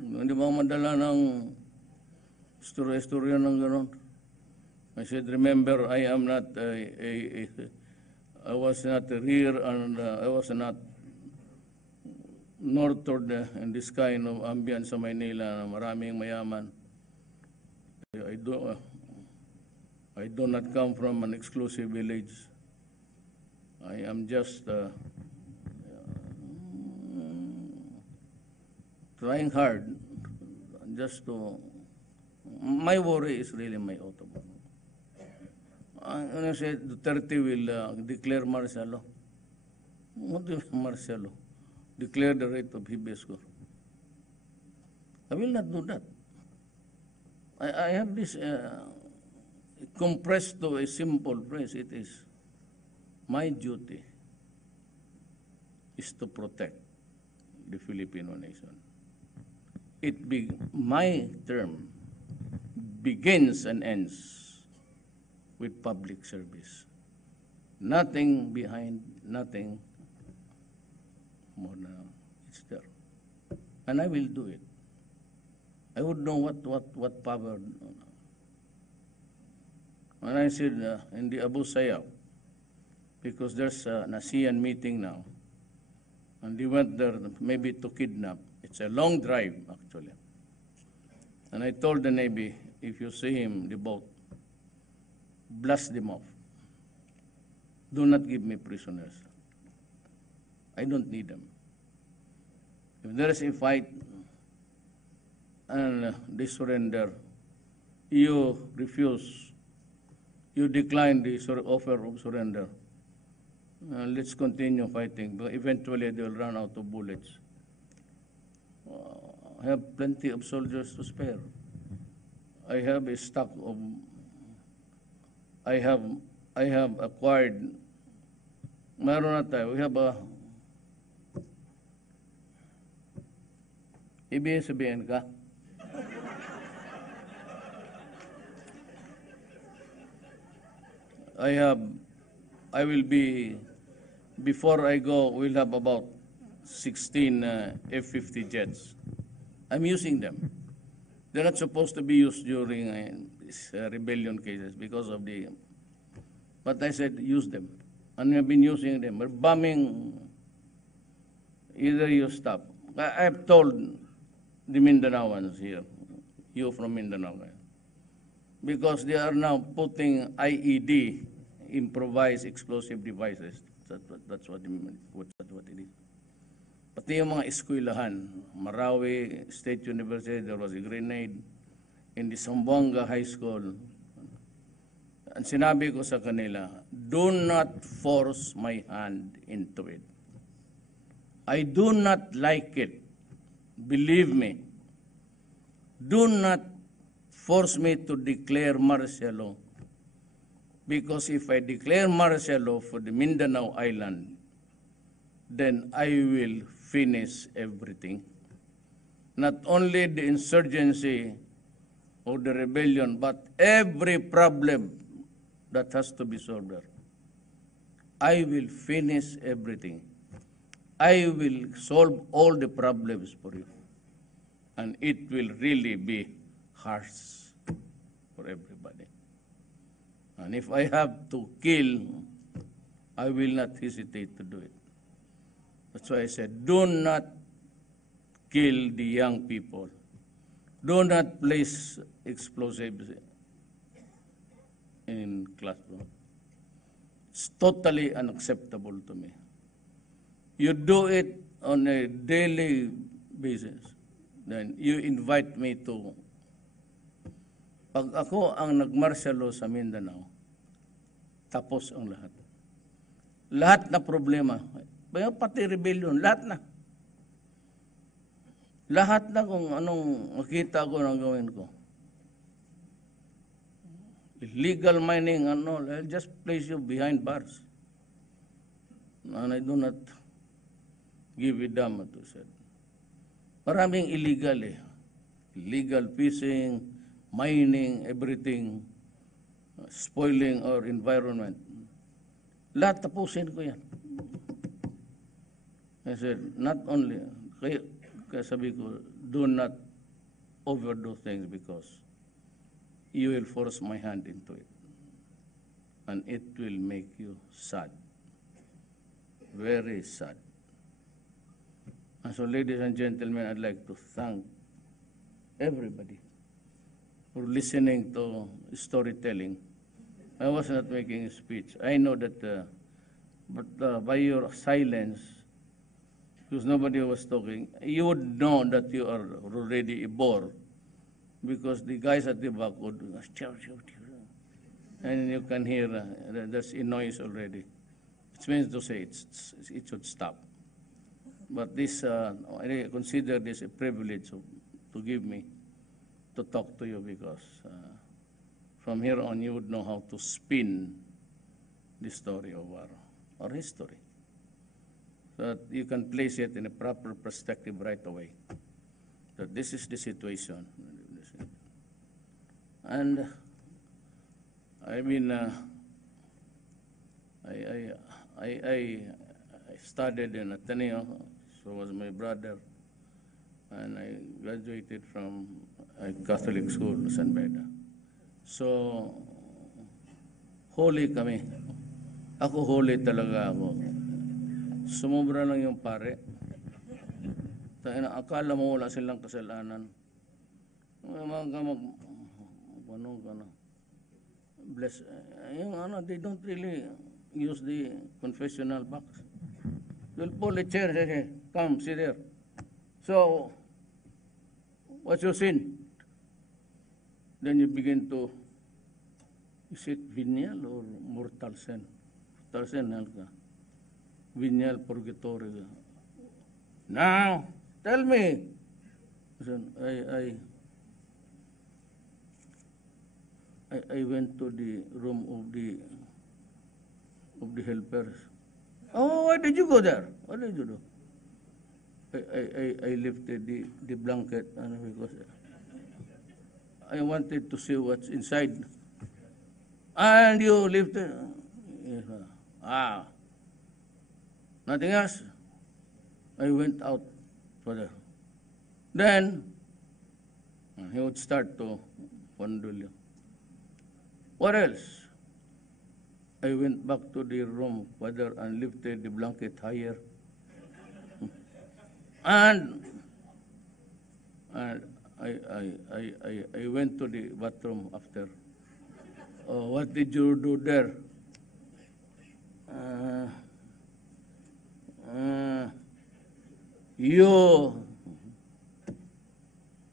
Hindi ba madala ng istorya ng gano'n? I said, remember, I am not I was not rear and I was not nurtured in this kind of ambience sa Maynila na maraming mayaman. I do not come from an exclusive village. I am just trying hard just to, my worry is really my autobahn. Ano siya, Duterte will declare martial law. What do you mean martial law? Declare the right of habeas corpus. I will not do that. I have this compressed to a simple phrase. It is, my duty is to protect the Filipino nation. My term begins and ends with public service. Nothing behind, nothing more than it's there. And I will do it. I would know what power. And I said in the Abu Sayyaf, because there's an ASEAN meeting now, and they went there maybe to kidnap. It's a long drive, actually. And I told the Navy, if you see him, the boat, blast them off. Do not give me prisoners. I don't need them. If there is a fight and they surrender, you refuse, you decline the offer of surrender, let's continue fighting. But eventually, they'll run out of bullets. I have plenty of soldiers to spare. I have a stock of. I have acquired. Meron na tayo. We have a. Sabihin ka? I will be, before I go, we'll have about 16 F-50 jets. I'm using them. They're not supposed to be used during these rebellion cases because of the, but I said use them. And I've been using them. We're bombing, either you stop. I've told the Mindanaoans here, you from Mindanao, because they are now putting IED, improvised explosive devices. That's what it is. Pati yung mga eskwelahan, Marawi State University, there was a grenade. In the Zamboanga High School, ang sinabi ko sa kanila, do not force my hand into it. I do not like it. Believe me. Do not force me to declare martial law. Because if I declare martial law for the Mindanao Island, then I will finish everything. Not only the insurgency or the rebellion, but every problem that has to be solved there. I will finish everything. I will solve all the problems for you. And it will really be harsh for everybody. And if I have to kill, I will not hesitate to do it. That's why I said, do not kill the young people. Do not place explosives in classroom. It's totally unacceptable to me. You do it on a daily basis. Then you invite me to, pag ako ang nagmartial law sa Mindanao, tapos ang lahat. Lahat na problema, pati rebellion, lahat na. Lahat na kung anong makita ko na gawin ko. Illegal mining and all, I'll just place you behind bars. And I do not give a damn what you said. Maraming illegal eh. Illegal fishing, mining, everything, spoiling our environment. Lahat tapusin ko yan. I said, not only, kaya sabi ko, do not overdo things because you will force my hand into it. And it will make you sad. Very sad. And so, ladies and gentlemen, I'd like to thank everybody for listening to storytelling. I was not making a speech. I know that, but by your silence, because nobody was talking, you would know that you are already a bore, because the guys at the back would, and you can hear there's a noise already. It means to say it should stop. But this, I consider this a privilege to give me to talk to you, because from here on you would know how to spin the story of our history, so that you can place it in a proper perspective right away. That this is the situation. And I mean, I studied in Ateneo, so was my brother, and I graduated from a Catholic school, San Beda. So, holy kami. Ako holy talaga ako. Sumubra lang yung pare. Akala mo wala silang kasalanan. Bless. They don't really use the confessional box. They'll pull a chair, say, come, sit there. So, what's your sin? Then you begin to, is it venial or mortal sin? Mortal sin, Helga. Vinyal Purgatory. Now, tell me. I went to the room of the helpers. Oh, why did you go there? What did you do? I lifted the blanket because I wanted to see what's inside. And you lifted. Nothing else. I went out further. Then he would start to condole you. What else? I went back to the room further and lifted the blanket higher. And I went to the bathroom after. Oh, what did you do there?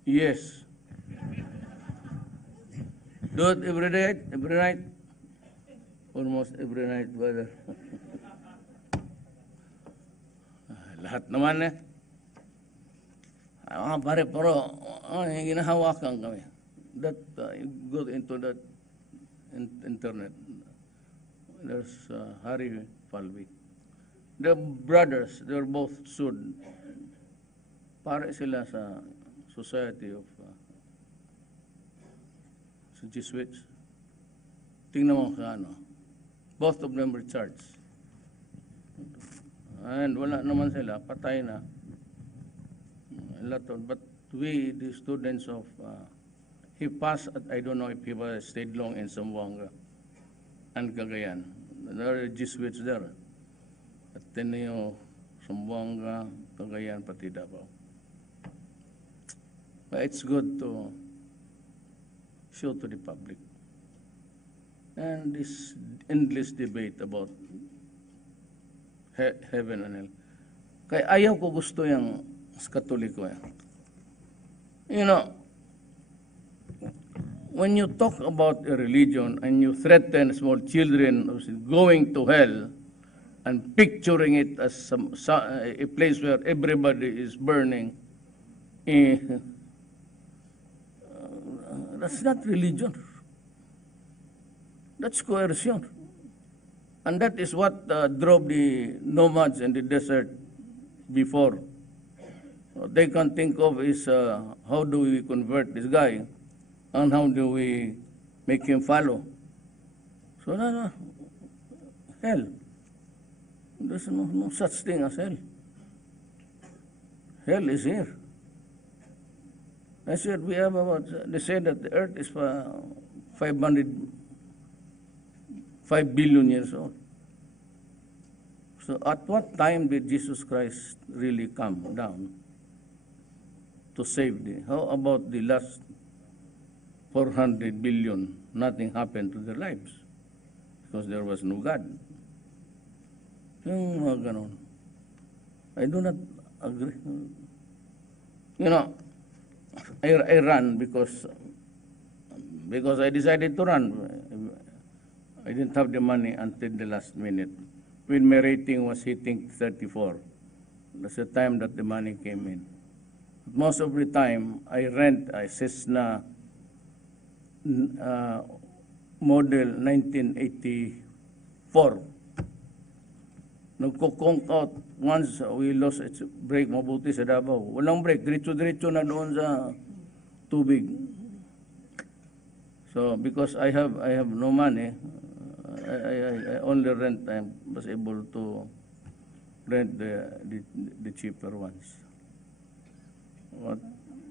Yes. Do it every night? Almost every night, brother. Lahat naman eh. Pare, pero ginahawakan kami. That, go into that internet. There's Harry Falvey. The brothers, they were both sued. Pare sila sa Society of sa Jesuits. Tingnan mo ka ano. Both of them were charged. And wala naman sila, patay na. But we, the students of, he passed, I don't know if he was stayed long in Zamboanga and Cagayan. There are Jesuits there. Ateneo, Zamboanga, Cagayan, pati Davao. But it's good to show to the public. And this endless debate about heaven and hell. Kaya ayaw ko gusto yung Katoliko. You know, when you talk about a religion and you threaten small children of going to hell and picturing it as a place where everybody is burning, that's not religion. That's coercion. And that is what drove the nomads in the desert before. What they can think of is how do we convert this guy and how do we make him follow. So no, hell. There's no such thing as hell. Hell is here. I said we have about, they say that the earth is 5 billion years old. So at what time did Jesus Christ really come down to save how about the last 400 billion? Nothing happened to their lives because there was no God. Yung mga ganon. I do not agree. You know, I ran because I decided to run. I didn't have the money until the last minute. When my rating was hitting 34, that's the time that the money came in. Most of the time, I rent a Cessna model 1984. Nagko-conk out. Once we lost its brake, mabuti sa Davao. Walang brake, diretso-diretso na doon sa tubig. So because I have no money, I only rent. I was able to rent the cheaper ones. What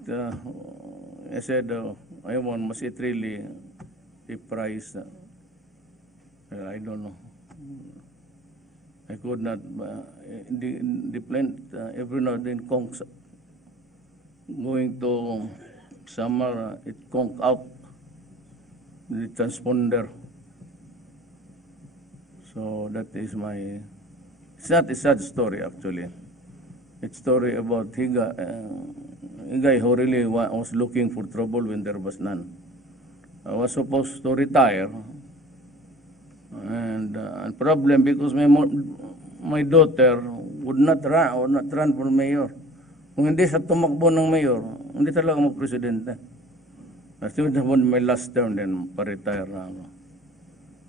I said, I want, must it really a price? I don't know. I could not. The plane every now and then conks. Going to summer, it conk out the transponder. So that is my. It's not a sad story actually. It's a story about a guy who really was looking for trouble when there was none. I was supposed to retire, and problem because my daughter would not run for mayor. Kung hindi siya tumakbo ng mayor, hindi talaga mag-presidente. She would have won my last term, then pa-retire na ako.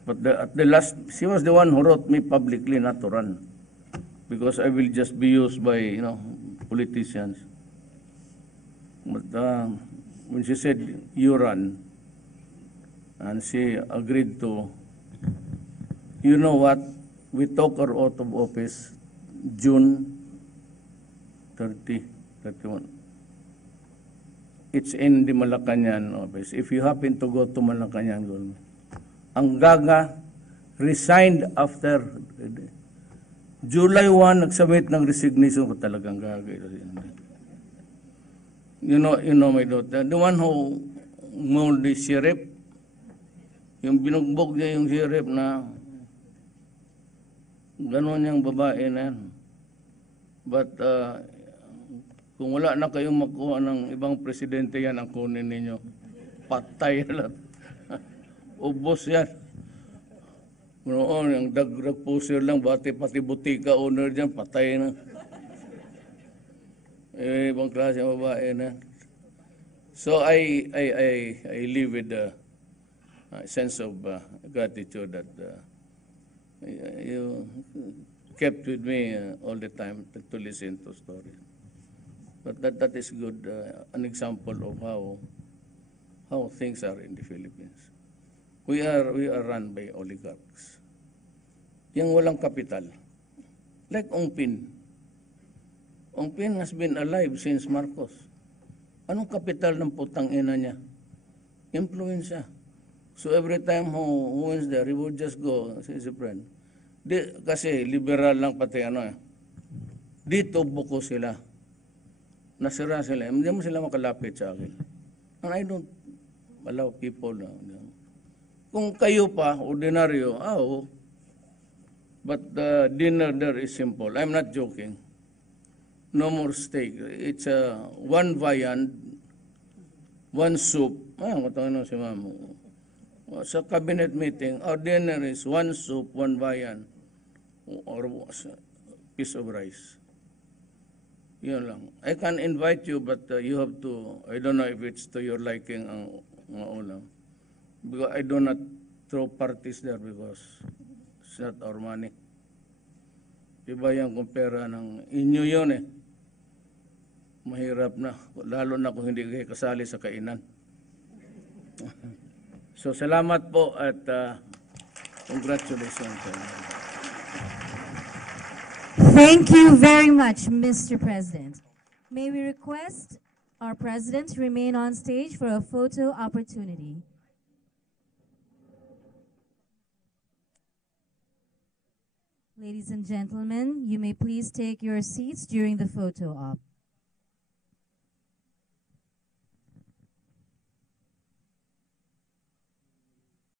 But at the last, she was the one who wrote me publicly not to run. Because I will just be used by, politicians. But when she said, you run, and she agreed to, you know what? We took her out of office June 31. It's in the Malacañang office. If you happen to go to Malacañang, ang Gaga resigned after July 1, nagsubmit ng resignation ko talagang Gaga. You know my daughter, the one who mauled the sheriff, yung binugbog niya yung sheriff na gano'n niyang babae na yan. But kung wala na kayong makuha ng ibang presidente yan, ang kunin ninyo. Patay na lang. Ubos yan. Noon, yung drug pusher lang, pati butika owner dyan, patay na. Ibang klase ng babae na. So I live with a sense of gratitude that you kept with me all the time to listen to stories. But that is good, an example of how things are in the Philippines. We are run by oligarchs. Yang walang kapital. Like Ong Pin. Ong Pin has been alive since Marcos. Anong kapital ng putang ina niya? Influensya. So every time who wins there, he would just go, says a friend. Kasi liberal lang pati Dito buko sila. Nasira sila. Hindi mo sila makalapit sa akin. And I don't allow people kung kayo pa, ordinaryo, but the dinner there is simple. I'm not joking. No more steak. It's one viand, one soup. Si Mamo. Sa cabinet meeting, our dinner is one soup, one viand, or a piece of rice. Yun lang. I can invite you, but you have to, I don't know if it's to your liking ang ulam. Because I do not throw parties there because it's not our money. Iba yung kung pera ng inyo yun Mahirap na, lalo na kung hindi kayo kasali sa kainan. So salamat po at congratulations. Thank you very much, Mr. President. May we request our President to remain on stage for a photo opportunity. Ladies and gentlemen, you may please take your seats during the photo op.